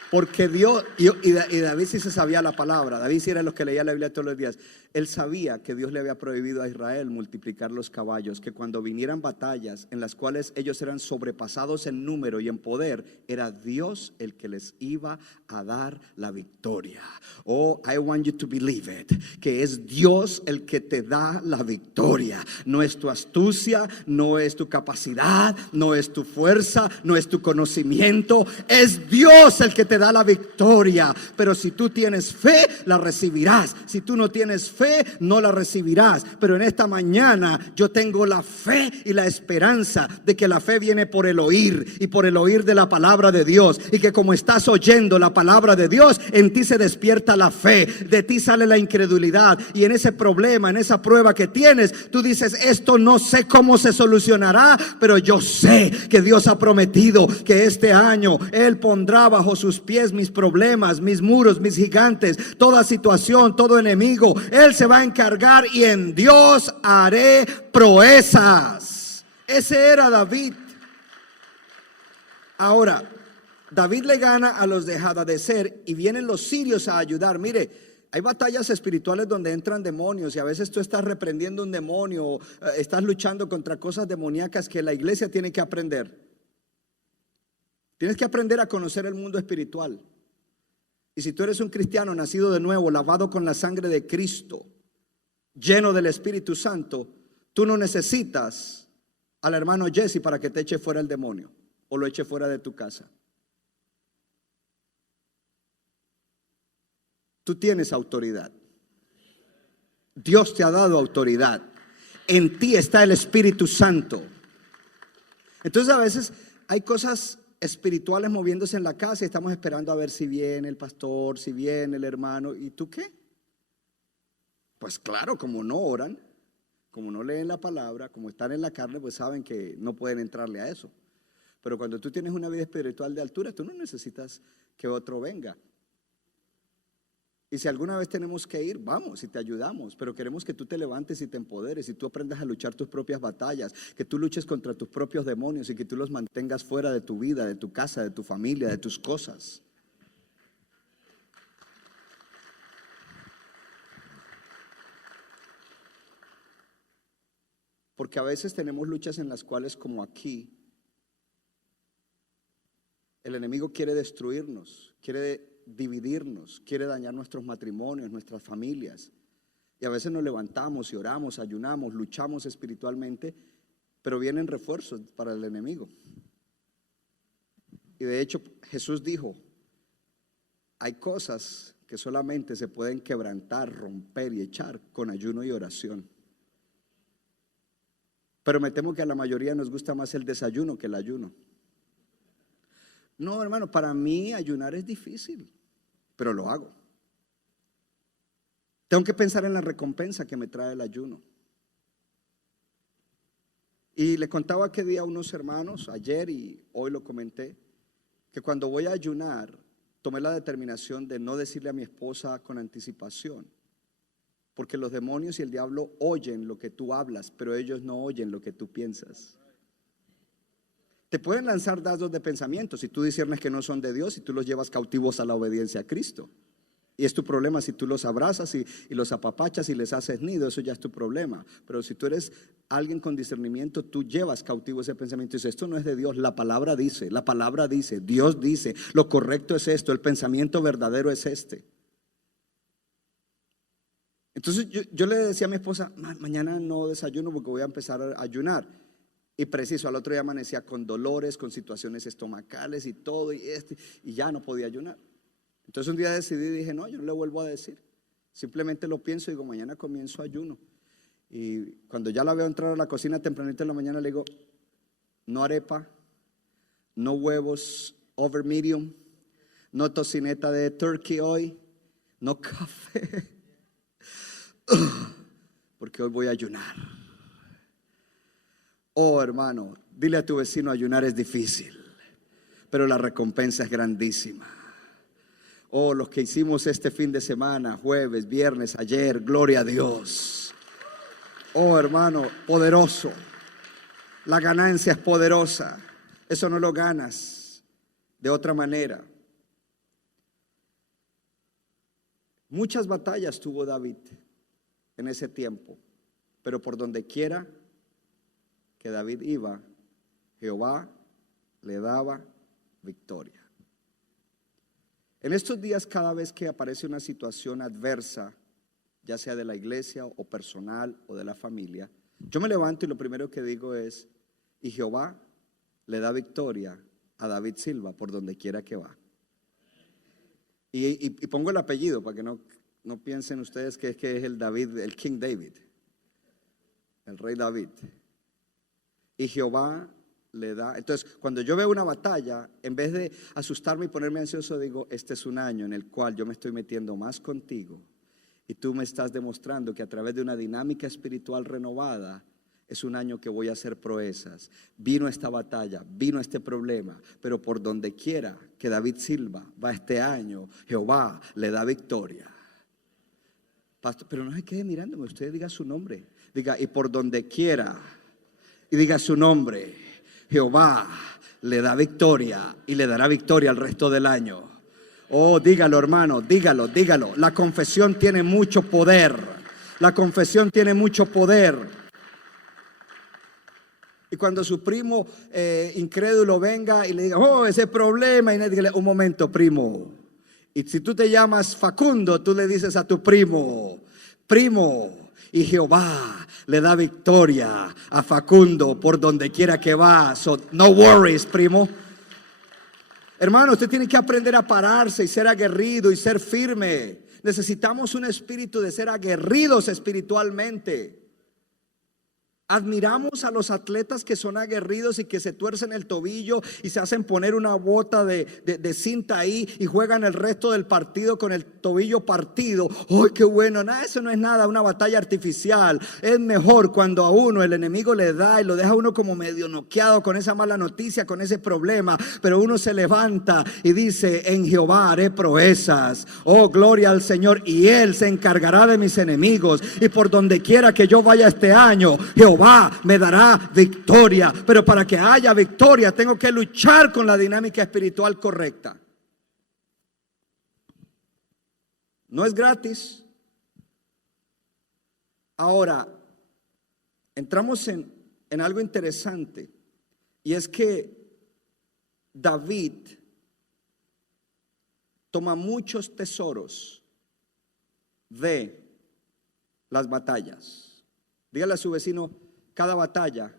Porque Dios, y David sí se sabía la palabra, David sí era los que leía la Biblia todos los días. Él sabía que Dios le había prohibido a Israel multiplicar los caballos, que cuando vinieran batallas en las cuales ellos eran sobrepasados en número y en poder, era Dios el que les iba a dar la victoria. Oh, I want you to believe it, que es Dios el que te da la victoria. No es tu astucia, no es tu capacidad, no es tu fuerza, no es tu conocimiento. Es Dios el que te da la victoria. Pero si tú tienes fe, la recibirás. Si tú no tienes fe, no la recibirás. Pero en esta mañana yo tengo la fe y la esperanza de que la fe viene por el oír, y por el oír de la palabra de Dios, y que como estás oyendo la palabra de Dios, en ti se despierta la fe, de ti sale la incredulidad, y en ese problema, en esa prueba que tienes, tú dices: esto no sé cómo se solucionará, pero yo sé que Dios ha prometido que este año Él pondrá bajo sus pies mis problemas, mis muros, mis gigantes, toda situación, todo enemigo. Él se va a encargar, y en Dios haré proezas. Ese era David. Ahora, David le gana a los de Hadadezer y vienen los sirios a ayudar. Mire, hay batallas espirituales donde entran demonios, y a veces tú estás reprendiendo un demonio, estás luchando contra cosas demoníacas que la iglesia tiene que aprender. Tienes que aprender a conocer el mundo espiritual. Y si tú eres un cristiano nacido de nuevo, lavado con la sangre de Cristo, lleno del Espíritu Santo, tú no necesitas al hermano Jesse para que te eche fuera el demonio o lo eche fuera de tu casa. Tú tienes autoridad. Dios te ha dado autoridad. En ti está el Espíritu Santo. Entonces a veces hay cosas espirituales moviéndose en la casa y estamos esperando a ver si viene el pastor, si viene el hermano. ¿Y tú qué? Pues claro, como no oran, como no leen la palabra, como están en la carne, pues saben que no pueden entrarle a eso. Pero cuando tú tienes una vida espiritual de altura, tú no necesitas que otro venga. Y si alguna vez tenemos que ir, vamos y te ayudamos, pero queremos que tú te levantes y te empoderes, y tú aprendas a luchar tus propias batallas, que tú luches contra tus propios demonios y que tú los mantengas fuera de tu vida, de tu casa, de tu familia, de tus cosas. Porque a veces tenemos luchas en las cuales, como aquí, el enemigo quiere destruirnos, quiere dividirnos, quiere dañar nuestros matrimonios, nuestras familias. Y a veces nos levantamos y oramos, ayunamos, luchamos espiritualmente, pero vienen refuerzos para el enemigo. Y de hecho Jesús dijo: hay cosas que solamente se pueden quebrantar, romper y echar con ayuno y oración. Pero me temo que a la mayoría nos gusta más el desayuno que el ayuno. No, hermano, para mí ayunar es difícil, pero lo hago. Tengo que pensar en la recompensa que me trae el ayuno. Y le contaba aquel día a unos hermanos, ayer y hoy lo comenté, que cuando voy a ayunar, tomé la determinación de no decirle a mi esposa con anticipación. Porque los demonios y el diablo oyen lo que tú hablas, pero ellos no oyen lo que tú piensas. Te pueden lanzar dardos de pensamiento si tú disiernes que no son de Dios y tú los llevas cautivos a la obediencia a Cristo. Y es tu problema si tú los abrazas y los apapachas y les haces nido, eso ya es tu problema. Pero si tú eres alguien con discernimiento, tú llevas cautivo ese pensamiento y dices: esto no es de Dios, la palabra dice, Dios dice, lo correcto es esto, el pensamiento verdadero es este. Entonces yo le decía a mi esposa: mañana no desayuno porque voy a empezar a ayunar. Y preciso, al otro día amanecía con dolores, con situaciones estomacales y todo, y ya no podía ayunar. Entonces un día decidí, dije: no, yo no le vuelvo a decir. Simplemente lo pienso y digo: mañana comienzo ayuno. Y cuando ya la veo entrar a la cocina tempranito en la mañana, le digo: no arepa, no huevos over medium, no tocineta de turkey hoy, no café, porque hoy voy a ayunar. Oh, hermano, dile a tu vecino: ayunar es difícil, pero la recompensa es grandísima. Oh, los que hicimos este fin de semana, jueves, viernes, ayer, gloria a Dios. Oh, hermano, poderoso. La ganancia es poderosa. Eso no lo ganas de otra manera. Muchas batallas tuvo David. en ese tiempo, pero por donde quiera que David iba, Jehová le daba victoria. En estos días, cada vez que aparece una situación adversa, ya sea de la iglesia o personal o de la familia, yo me levanto y lo primero que digo es: y Jehová le da victoria a David Silva por donde quiera que va. Y pongo el apellido para que no piensen ustedes que es el David, el King David, el rey David. Y Jehová le da. Entonces, cuando yo veo una batalla, en vez de asustarme y ponerme ansioso, digo: este es un año en el cual yo me estoy metiendo más contigo y tú me estás demostrando que a través de una dinámica espiritual renovada, es un año que voy a hacer proezas. Vino esta batalla, vino este problema, pero por donde quiera que David Silva va este año, Jehová le da victoria. Pastor, pero no se quede mirándome, usted diga su nombre. Diga: y por donde quiera, y diga su nombre, Jehová le da victoria y le dará victoria el resto del año. Oh, dígalo, hermano, dígalo. La confesión tiene mucho poder. La confesión tiene mucho poder. Y cuando su primo incrédulo venga y le diga: oh, ese problema, y le diga: un momento, primo. Y si tú te llamas Facundo, tú le dices a tu primo: y Jehová le da victoria a Facundo por donde quiera que va. So, no worries, primo. Hermano, usted tiene que aprender a pararse y ser aguerrido y ser firme. Necesitamos un espíritu de ser aguerridos espiritualmente. Admiramos a los atletas que son aguerridos y que se tuercen el tobillo y se hacen poner una bota de cinta ahí y juegan el resto del partido con el tobillo partido. ¡Ay, qué bueno! Nada, eso no es nada, una batalla artificial. Es mejor cuando a uno el enemigo le da y lo deja a uno como medio noqueado con esa mala noticia, con ese problema, pero uno se levanta y dice: en Jehová haré proezas. Oh, gloria al Señor, y Él se encargará de mis enemigos, y por donde quiera que yo vaya este año, Jehová me dará victoria. Pero para que haya victoria tengo que luchar con la dinámica espiritual correcta. No es gratis. Ahora, entramos en algo interesante, y es que David toma muchos tesoros de las batallas. Dígale a su vecino: cada batalla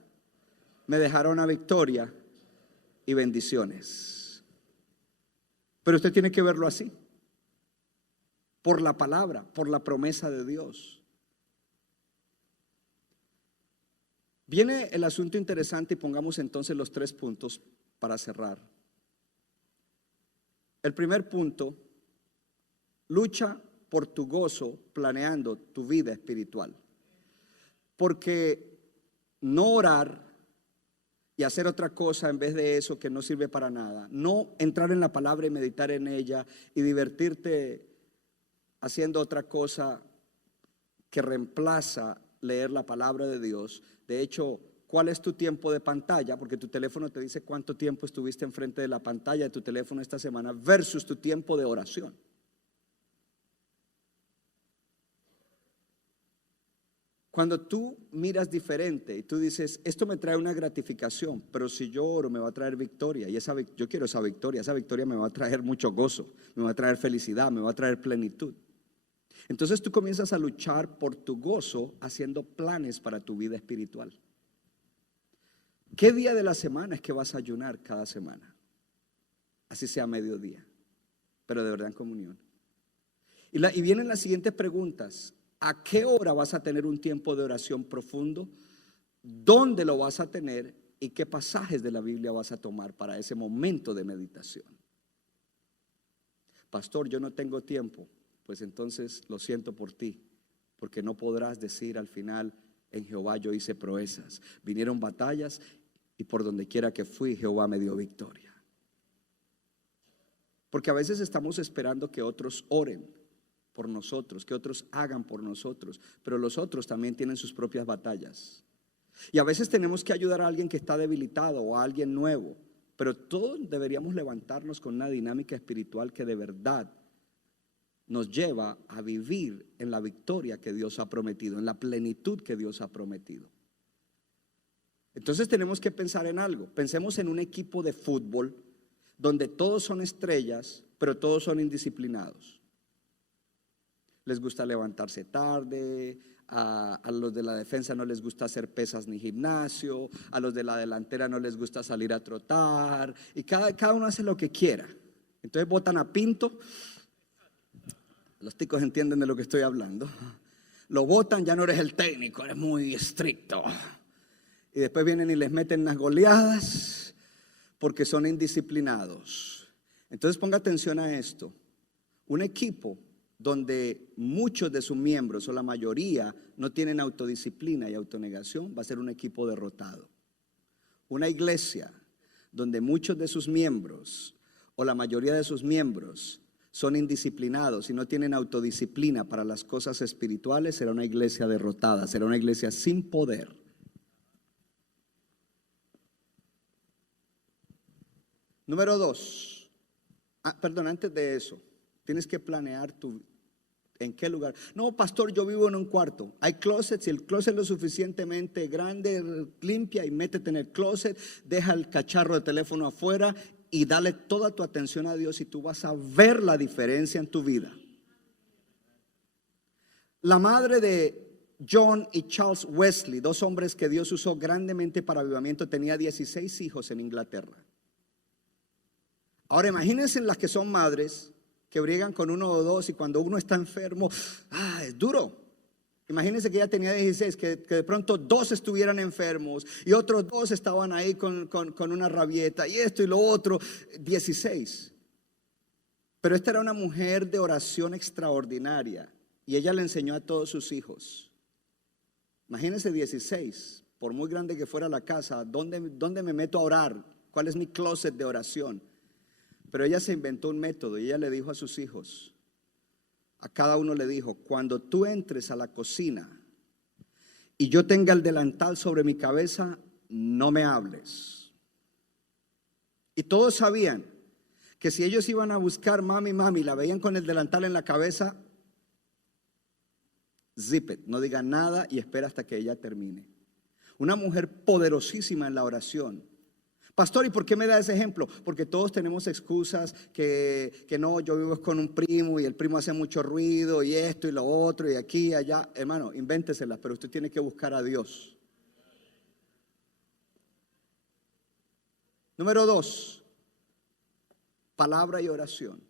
me dejará una victoria y bendiciones. Pero usted tiene que verlo así, por la palabra, por la promesa de Dios. Viene el asunto interesante, y pongamos entonces los 3 puntos para cerrar. El primer punto: lucha por tu gozo planeando tu vida espiritual. Porque no orar y hacer otra cosa en vez de eso que no sirve para nada, no entrar en la palabra y meditar en ella y divertirte haciendo otra cosa que reemplaza leer la palabra de Dios. De hecho, ¿cuál es tu tiempo de pantalla? Porque tu teléfono te dice cuánto tiempo estuviste enfrente de la pantalla de tu teléfono esta semana versus tu tiempo de oración. Cuando tú miras diferente y tú dices: esto me trae una gratificación, pero si yo oro me va a traer victoria, y yo quiero esa victoria me va a traer mucho gozo, me va a traer felicidad, me va a traer plenitud. Entonces tú comienzas a luchar por tu gozo haciendo planes para tu vida espiritual. ¿Qué día de la semana es que vas a ayunar cada semana? Así sea mediodía, pero de verdad en comunión. Y vienen las siguientes preguntas: ¿a qué hora vas a tener un tiempo de oración profundo? ¿Dónde lo vas a tener? ¿Y qué pasajes de la Biblia vas a tomar para ese momento de meditación? Pastor, yo no tengo tiempo. Pues entonces lo siento por ti, porque no podrás decir al final: en Jehová yo hice proezas. Vinieron batallas y por donde quiera que fui, Jehová me dio victoria. Porque a veces estamos esperando que otros oren por nosotros, que otros hagan por nosotros, pero los otros también tienen sus propias batallas. Y a veces tenemos que ayudar a alguien que está debilitado o a alguien nuevo, pero todos deberíamos levantarnos con una dinámica espiritual que de verdad nos lleva a vivir en la victoria que Dios ha prometido, en la plenitud que Dios ha prometido. Entonces tenemos que pensar en algo. Pensemos en un equipo de fútbol donde todos son estrellas, pero todos son indisciplinados. Les gusta levantarse tarde, a los de la defensa no les gusta hacer pesas ni gimnasio, a los de la delantera no les gusta salir a trotar, y cada uno hace lo que quiera. Entonces botan a Pinto. Los ticos entienden de lo que estoy hablando. Lo botan, ya no eres el técnico, eres muy estricto. Y después vienen y les meten unas goleadas porque son indisciplinados. Entonces ponga atención a esto. Un equipo donde muchos de sus miembros o la mayoría no tienen autodisciplina y autonegación va a ser un equipo derrotado. Una iglesia donde muchos de sus miembros o la mayoría de sus miembros son indisciplinados y no tienen autodisciplina para las cosas espirituales, será una iglesia derrotada, será una iglesia sin poder. Número 2. Antes de eso, tienes que planear en qué lugar. No, pastor, yo vivo en un cuarto. Hay closets, si el closet es lo suficientemente grande, limpia y métete en el closet, deja el cacharro de teléfono afuera y dale toda tu atención a Dios y tú vas a ver la diferencia en tu vida. La madre de John y Charles Wesley, dos hombres que Dios usó grandemente para avivamiento, tenía 16 hijos en Inglaterra. Ahora imagínense las que son madres que briegan con uno o dos y cuando uno está enfermo, es duro. Imagínense que ella tenía 16, que de pronto 2 estuvieran enfermos y otros 2 estaban ahí con una rabieta y esto y lo otro, 16. Pero esta era una mujer de oración extraordinaria y ella le enseñó a todos sus hijos. Imagínense 16, por muy grande que fuera la casa, ¿dónde me meto a orar? ¿Cuál es mi closet de oración? Pero ella se inventó un método y ella le dijo a sus hijos, a cada uno le dijo, cuando tú entres a la cocina y yo tenga el delantal sobre mi cabeza, no me hables. Y todos sabían que si ellos iban a buscar mami, la veían con el delantal en la cabeza, zip it, no diga nada y espera hasta que ella termine. Una mujer poderosísima en la oración. Pastor, ¿y por qué me da ese ejemplo? Porque todos tenemos excusas que no, yo vivo con un primo y el primo hace mucho ruido y esto y lo otro y aquí y allá. Hermano, invénteselas, pero usted tiene que buscar a Dios. Número 2, palabra y oración.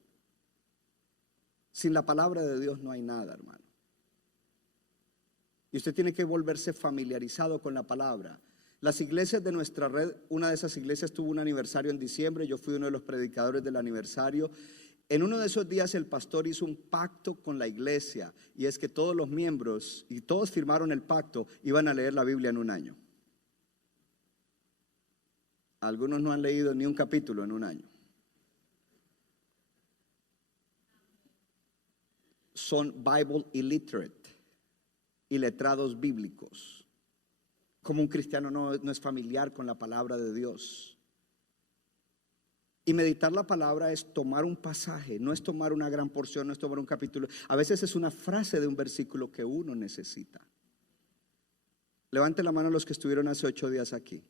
Sin la palabra de Dios no hay nada, hermano. Y usted tiene que volverse familiarizado con la palabra. Las iglesias de nuestra red, una de esas iglesias tuvo un aniversario en diciembre, yo fui uno de los predicadores del aniversario. En uno de esos días el pastor hizo un pacto con la iglesia y es que todos los miembros y todos firmaron el pacto, iban a leer la Biblia en un año. Algunos no han leído ni un capítulo en un año. Son Bible illiterate, iletrados bíblicos. Como un cristiano no es familiar con la palabra de Dios. Y meditar la palabra es tomar un pasaje, no es tomar una gran porción, no es tomar un capítulo. A veces es una frase de un versículo que uno necesita. Levante la mano los que estuvieron hace 8 días aquí.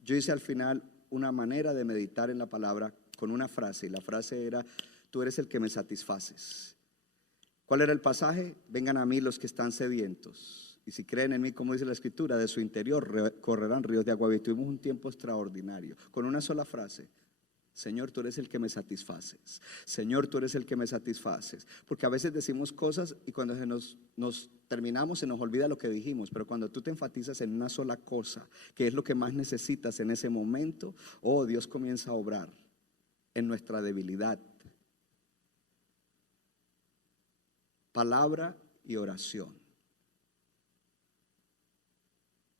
Yo hice al final una manera de meditar en la palabra con una frase y la frase era, tú eres el que me satisfaces. ¿Cuál era el pasaje? Vengan a mí los que están sedientos. Y si creen en mí, como dice la escritura, de su interior correrán ríos de agua. Y tuvimos un tiempo extraordinario. Con una sola frase. Señor, tú eres el que me satisfaces. Señor, tú eres el que me satisfaces. Porque a veces decimos cosas y cuando nos terminamos se nos olvida lo que dijimos. Pero cuando tú te enfatizas en una sola cosa, que es lo que más necesitas en ese momento, Dios comienza a obrar en nuestra debilidad. Palabra y oración.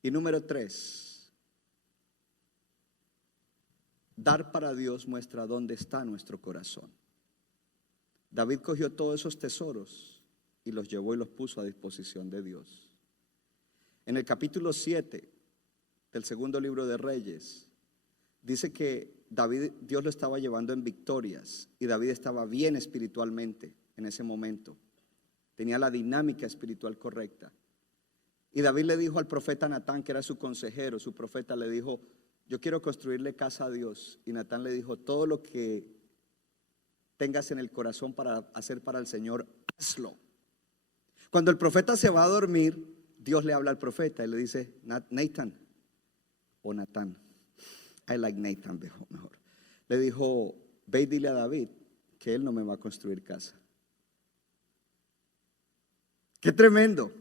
Y número 3, dar para Dios muestra dónde está nuestro corazón. David cogió todos esos tesoros y los llevó y los puso a disposición de Dios. En el capítulo 7 del segundo libro de Reyes, dice que Dios lo estaba llevando en victorias y David estaba bien espiritualmente. en ese momento. Tenía la dinámica espiritual correcta. Y David le dijo al profeta Natán, que era su consejero, su profeta, le dijo: yo quiero construirle casa a Dios. Y Natán le dijo: todo lo que tengas en el corazón para hacer para el Señor, hazlo. Cuando el profeta se va a dormir, Dios le habla al profeta y le dice: Nathan, o Natán, I like Nathan mejor. Le dijo: ve y dile a David que él no me va a construir casa. ¡Qué tremendo!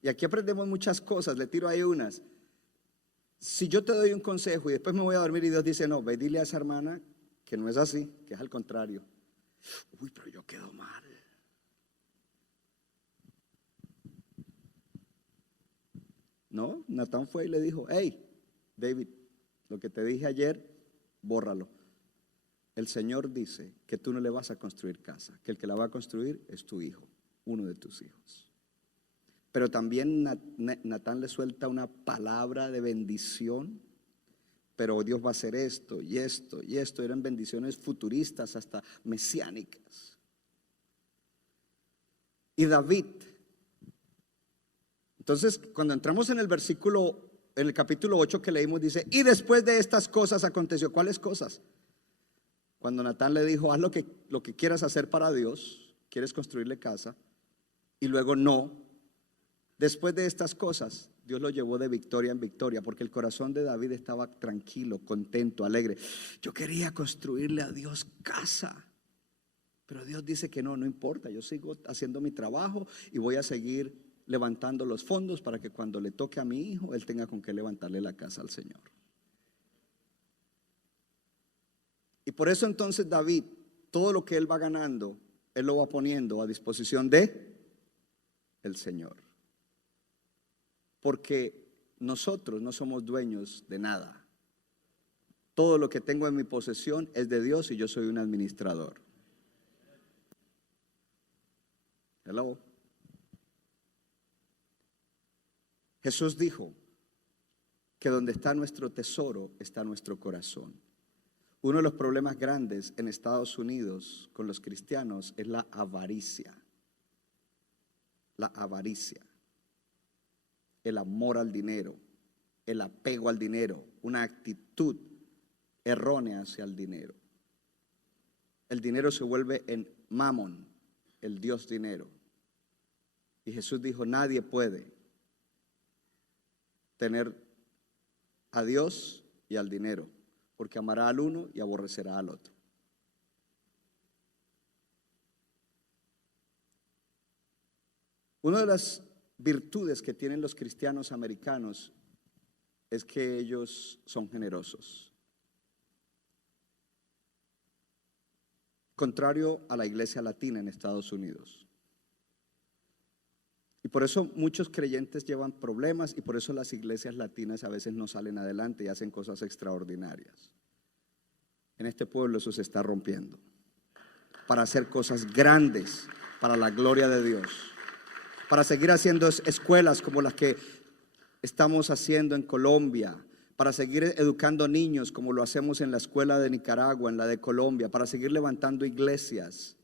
Y aquí aprendemos muchas cosas, le tiro ahí unas. Si yo te doy un consejo y después me voy a dormir y Dios dice: no, ve y dile a esa hermana que no es así, que es al contrario. Uy, pero yo quedo mal. No, Natán fue y le dijo: hey, David, lo que te dije ayer, bórralo. El Señor dice que tú no le vas a construir casa, que el que la va a construir es tu hijo, uno de tus hijos. Pero también Natán le suelta una palabra de bendición. Pero Dios va a hacer esto y esto y esto. Eran bendiciones futuristas, hasta mesiánicas. Y David, entonces cuando entramos en el versículo, en el capítulo 8 que leímos, dice: y después de estas cosas aconteció. ¿Cuáles cosas? Cuando Natán le dijo: haz lo que quieras hacer para Dios, quieres construirle casa, y luego no. Después de estas cosas, Dios lo llevó de victoria en victoria, porque el corazón de David estaba tranquilo, contento, alegre. Yo quería construirle a Dios casa, pero Dios dice que no importa. Yo sigo haciendo mi trabajo y voy a seguir levantando los fondos para que cuando le toque a mi hijo, él tenga con qué levantarle la casa al Señor. Y por eso entonces David, todo lo que él va ganando, él lo va poniendo a disposición de el Señor. Porque nosotros no somos dueños de nada. Todo lo que tengo en mi posesión es de Dios y yo soy un administrador. Hello. Jesús dijo que donde está nuestro tesoro está nuestro corazón. Uno de los problemas grandes en Estados Unidos con los cristianos es la avaricia. La avaricia. El amor al dinero, el apego al dinero, una actitud errónea hacia el dinero. El dinero se vuelve en Mamón, el Dios dinero. Y Jesús dijo: nadie puede tener a Dios y al dinero, porque amará al uno y aborrecerá al otro. Una de las virtudes que tienen los cristianos americanos es que ellos son generosos, contrario a la iglesia latina en Estados Unidos. Y por eso muchos creyentes llevan problemas, y por eso las iglesias latinas a veces no salen adelante y hacen cosas extraordinarias. En este pueblo eso se está rompiendo para hacer cosas grandes para la gloria de Dios, para seguir haciendo escuelas como las que estamos haciendo en Colombia, para seguir educando niños como lo hacemos en la escuela de Nicaragua, en la de Colombia, para seguir levantando iglesias.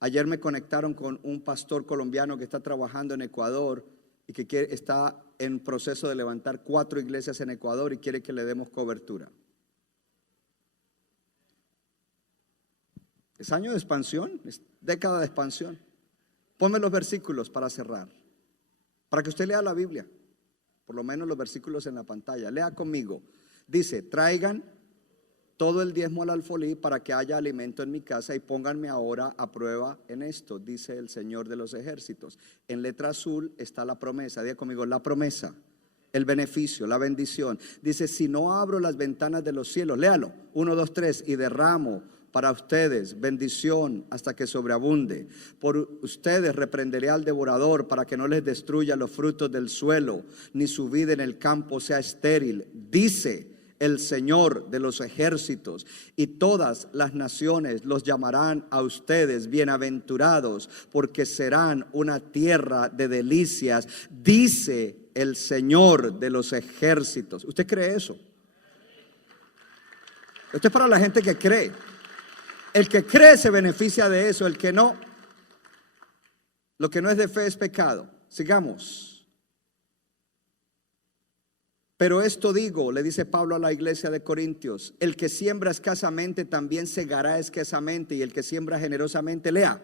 Ayer me conectaron con un pastor colombiano que está trabajando en Ecuador y que está en proceso de levantar 4 iglesias en Ecuador y quiere que le demos cobertura. Es año de expansión, es década de expansión. Ponme los versículos para cerrar, para que usted lea la Biblia, por lo menos los versículos en la pantalla. Lea conmigo. Dice: traigan todo el diezmo al alfolí para que haya alimento en mi casa, y pónganme ahora a prueba en esto, dice el Señor de los ejércitos. En letra azul está la promesa. Diga conmigo: la promesa, el beneficio, la bendición. Dice: si no abro las ventanas de los cielos, léalo, 1, 2, 3, y derramo para ustedes bendición hasta que sobreabunde. Por ustedes reprenderé al devorador para que no les destruya los frutos del suelo, ni su vida en el campo sea estéril, dice el Señor de los ejércitos. Y todas las naciones los llamarán a ustedes bienaventurados, porque serán una tierra de delicias, dice el Señor de los ejércitos. ¿Usted cree eso? Esto es para la gente que cree. El que cree se beneficia de eso, el que no, lo que no es de fe es pecado. Sigamos. Pero esto digo, le dice Pablo a la iglesia de Corintios, el que siembra escasamente también segará escasamente, y el que siembra generosamente, lea,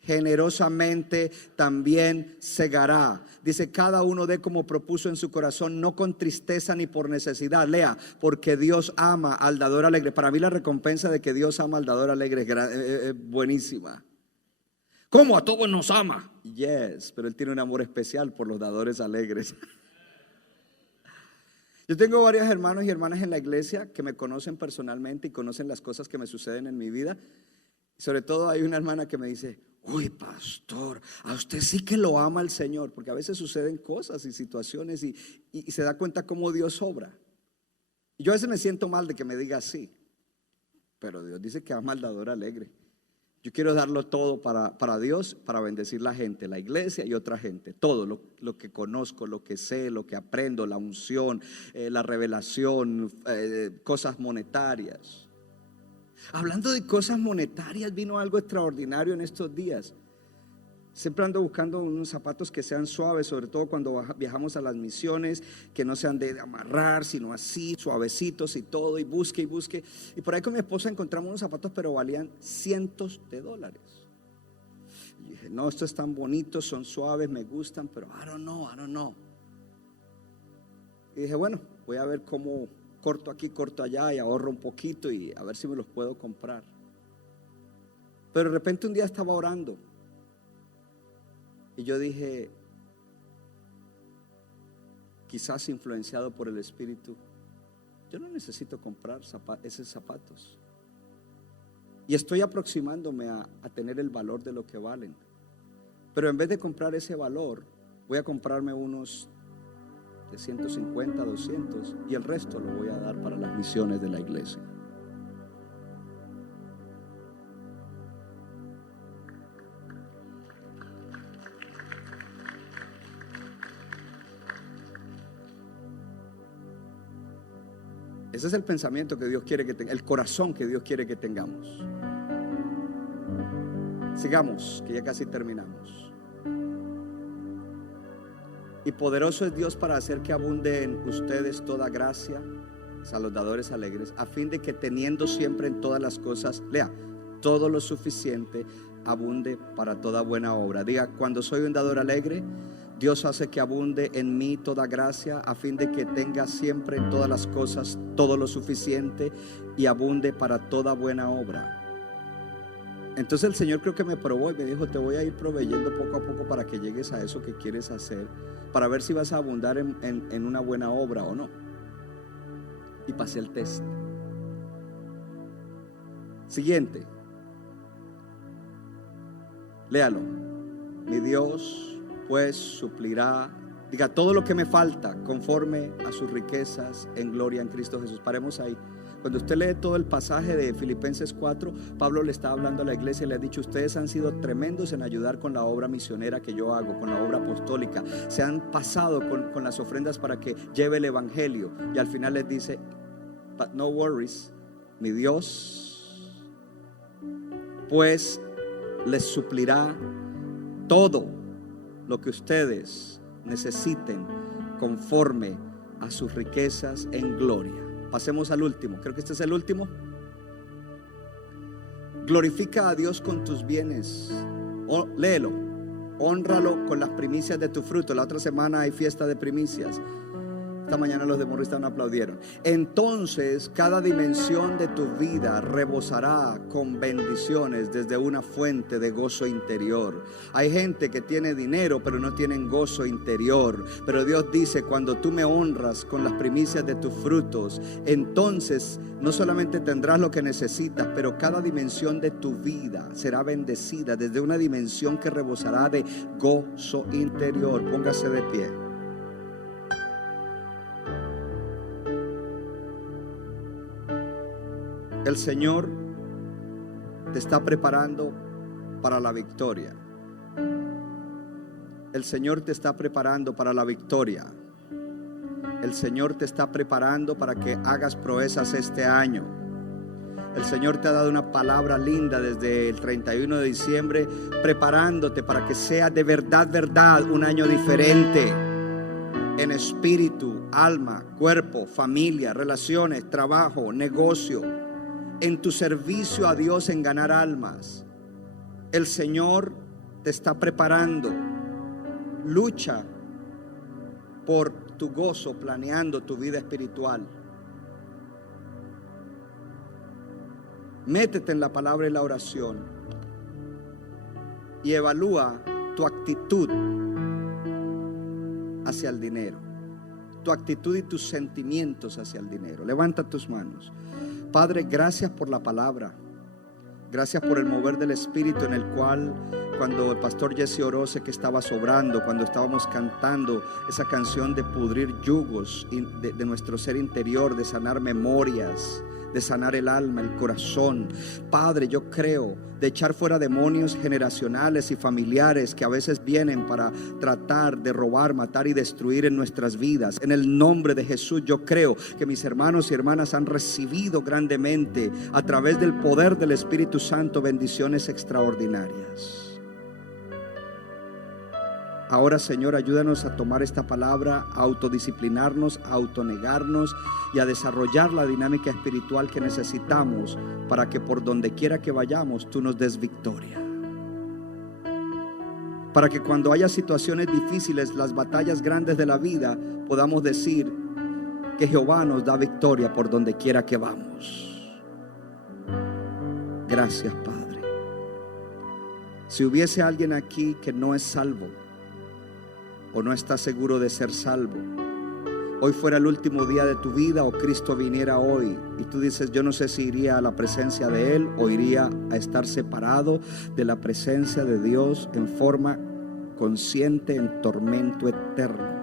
generosamente también segará. Dice, cada uno dé como propuso en su corazón, no con tristeza ni por necesidad. Lea, porque Dios ama al dador alegre. Para mí la recompensa de que Dios ama al dador alegre es buenísima. ¿Cómo? A todos nos ama. Yes, pero Él tiene un amor especial por los dadores alegres. Yo tengo varios hermanos y hermanas en la iglesia que me conocen personalmente y conocen las cosas que me suceden en mi vida. Sobre todo hay una hermana que me dice, uy, pastor, a usted sí que lo ama el Señor, porque a veces suceden cosas y situaciones y se da cuenta cómo Dios obra. Y yo a veces me siento mal de que me diga así, pero Dios dice que ama al dador alegre. Yo quiero darlo todo para Dios, para bendecir la gente, la iglesia y otra gente. Todo lo que conozco, lo que sé, lo que aprendo, la unción, la revelación, cosas monetarias. Hablando de cosas monetarias, vino algo extraordinario en estos días. Siempre ando buscando unos zapatos que sean suaves, sobre todo cuando viajamos a las misiones, que no sean de amarrar, sino así, suavecitos y todo, y busque. Y por ahí con mi esposa encontramos unos zapatos, pero valían cientos de dólares. Y dije, no, estos están bonitos, son suaves, me gustan, pero I don't know. Y dije, bueno, voy a ver cómo corto aquí, corto allá y ahorro un poquito y a ver si me los puedo comprar. Pero de repente un día estaba orando y yo dije, quizás influenciado por el Espíritu, yo no necesito comprar esos zapatos. Y estoy aproximándome a tener el valor de lo que valen. Pero en vez de comprar ese valor, voy a comprarme unos de 150, 200 y el resto lo voy a dar para las misiones de la iglesia. Ese es el pensamiento que Dios quiere que tengamos, el corazón que Dios quiere que tengamos. Sigamos, que ya casi terminamos. Y poderoso es Dios para hacer que abunde en ustedes toda gracia, saludadores alegres, a fin de que teniendo siempre en todas las cosas, lea, todo lo suficiente, abunde para toda buena obra. Diga, cuando soy un dador alegre, Dios hace que abunde en mí toda gracia, a fin de que tenga siempre en todas las cosas todo lo suficiente y abunde para toda buena obra. Entonces el Señor creo que me probó y me dijo, te voy a ir proveyendo poco a poco para que llegues a eso que quieres hacer, para ver si vas a abundar en una buena obra o no. Y pasé el test. Siguiente. Léalo. Mi Dios pues suplirá, diga, todo lo que me falta conforme a sus riquezas en gloria en Cristo Jesús. Paremos ahí. Cuando usted lee todo el pasaje de Filipenses 4, Pablo le está hablando a la iglesia y le ha dicho, ustedes han sido tremendos en ayudar con la obra misionera que yo hago, con la obra apostólica. Se han pasado con las ofrendas para que lleve el evangelio. Y al final les dice, but no worries, mi Dios pues les suplirá todo lo que ustedes necesiten conforme a sus riquezas en gloria. Pasemos al último, creo que este es el último. Glorifica a Dios con tus bienes. Léelo. Hónralo con las primicias de tu fruto. La otra semana hay fiesta de primicias. Esta mañana los de Morristown aplaudieron. Entonces cada dimensión de tu vida rebosará con bendiciones desde una fuente de gozo interior. Hay gente que tiene dinero pero no tienen gozo interior. Pero Dios dice, cuando tú me honras con las primicias de tus frutos, entonces no solamente tendrás lo que necesitas, pero cada dimensión de tu vida será bendecida desde una dimensión que rebosará de gozo interior. Póngase de pie. El Señor te está preparando para la victoria. El Señor te está preparando para la victoria. El Señor te está preparando para que hagas proezas este año. El Señor te ha dado una palabra linda desde el 31 de diciembre, preparándote para que sea de verdad, verdad, un año diferente en espíritu, alma, cuerpo, familia, relaciones, trabajo, negocio, en tu servicio a Dios, en ganar almas. El Señor te está preparando. Lucha por tu gozo, planeando tu vida espiritual. Métete en la palabra y la oración y evalúa tu actitud hacia el dinero, tu actitud y tus sentimientos hacia el dinero. Levanta tus manos. Padre, gracias por la palabra. Gracias por el mover del Espíritu, en el cual cuando el pastor Jesse oró, sé que estaba sobrando, cuando estábamos cantando esa canción de pudrir yugos de nuestro ser interior, de sanar memorias, de sanar el alma, el corazón. Padre, yo creo de echar fuera demonios generacionales y familiares que a veces vienen para tratar de robar, matar y destruir en nuestras vidas. En el nombre de Jesús, yo creo que mis hermanos y hermanas han recibido grandemente a través del poder del Espíritu Santo bendiciones extraordinarias. Ahora, Señor, ayúdanos a tomar esta palabra, a autodisciplinarnos, a autonegarnos y a desarrollar la dinámica espiritual que necesitamos para que por donde quiera que vayamos, tú nos des victoria. Para que cuando haya situaciones difíciles, las batallas grandes de la vida, podamos decir que Jehová nos da victoria por donde quiera que vamos. Gracias, Padre. Si hubiese alguien aquí que no es salvo, o no estás seguro de ser salvo, hoy fuera el último día de tu vida, o Cristo viniera hoy y tú dices, yo no sé si iría a la presencia de Él o iría a estar separado de la presencia de Dios en forma consciente en tormento eterno.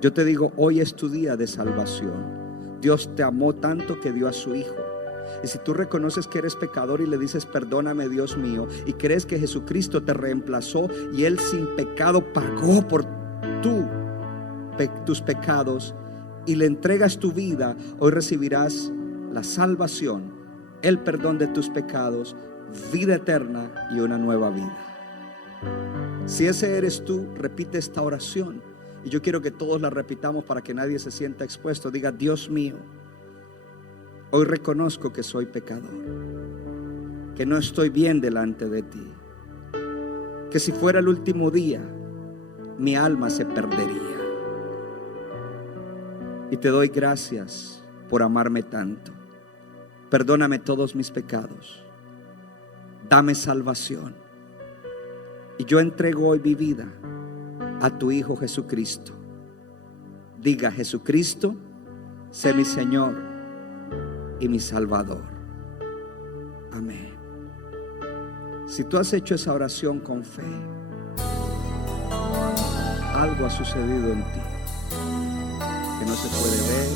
Yo te digo, hoy es tu día de salvación. Dios te amó tanto que dio a su Hijo. Y si tú reconoces que eres pecador y le dices, perdóname, Dios mío, y crees que Jesucristo te reemplazó y Él sin pecado pagó por tus pecados, y le entregas tu vida, hoy recibirás la salvación, el perdón de tus pecados, vida eterna y una nueva vida. Si ese eres tú, repite esta oración, y yo quiero que todos la repitamos para que nadie se sienta expuesto. Diga, Dios mío, hoy reconozco que soy pecador, que no estoy bien delante de ti, que si fuera el último día, mi alma se perdería. Y te doy gracias por amarme tanto. Perdóname todos mis pecados. Dame salvación. Y yo entrego hoy mi vida a tu Hijo Jesucristo. Diga, Jesucristo, sé mi Señor y mi Salvador. Amén. Si tú has hecho esa oración con fe, algo ha sucedido en ti que no se puede ver,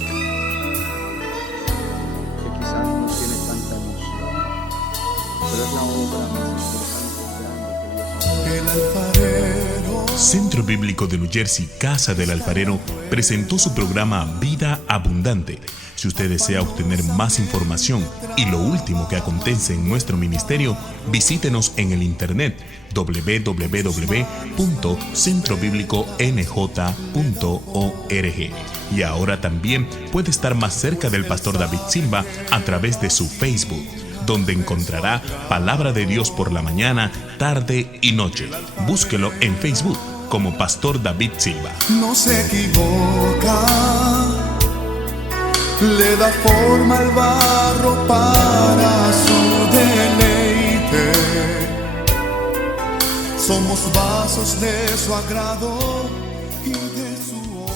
que quizás no tiene tanta emoción, pero es la obra más importante y grande que Dios ha hecho. El alfarero. Centro Bíblico de New Jersey, Casa del Alfarero, presentó su programa Vida Abundante. Si usted desea obtener más información y lo último que acontece en nuestro ministerio, visítenos en el internet www.centrobibliconj.org. Y ahora también puede estar más cerca del pastor David Silva a través de su Facebook, donde encontrará palabra de Dios por la mañana, tarde y noche. Búsquelo en Facebook como Pastor David Silva. No se equivoca, le da forma al barro para su deleite. Somos vasos de su agrado y de su honra.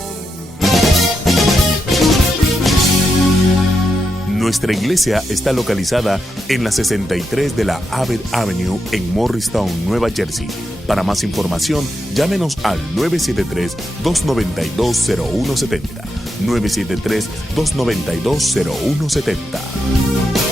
Nuestra iglesia está localizada en la 63 de la Abbott Avenue en Morristown, Nueva Jersey. Para más información, llámenos al 973-292-0170. 973-292-0170.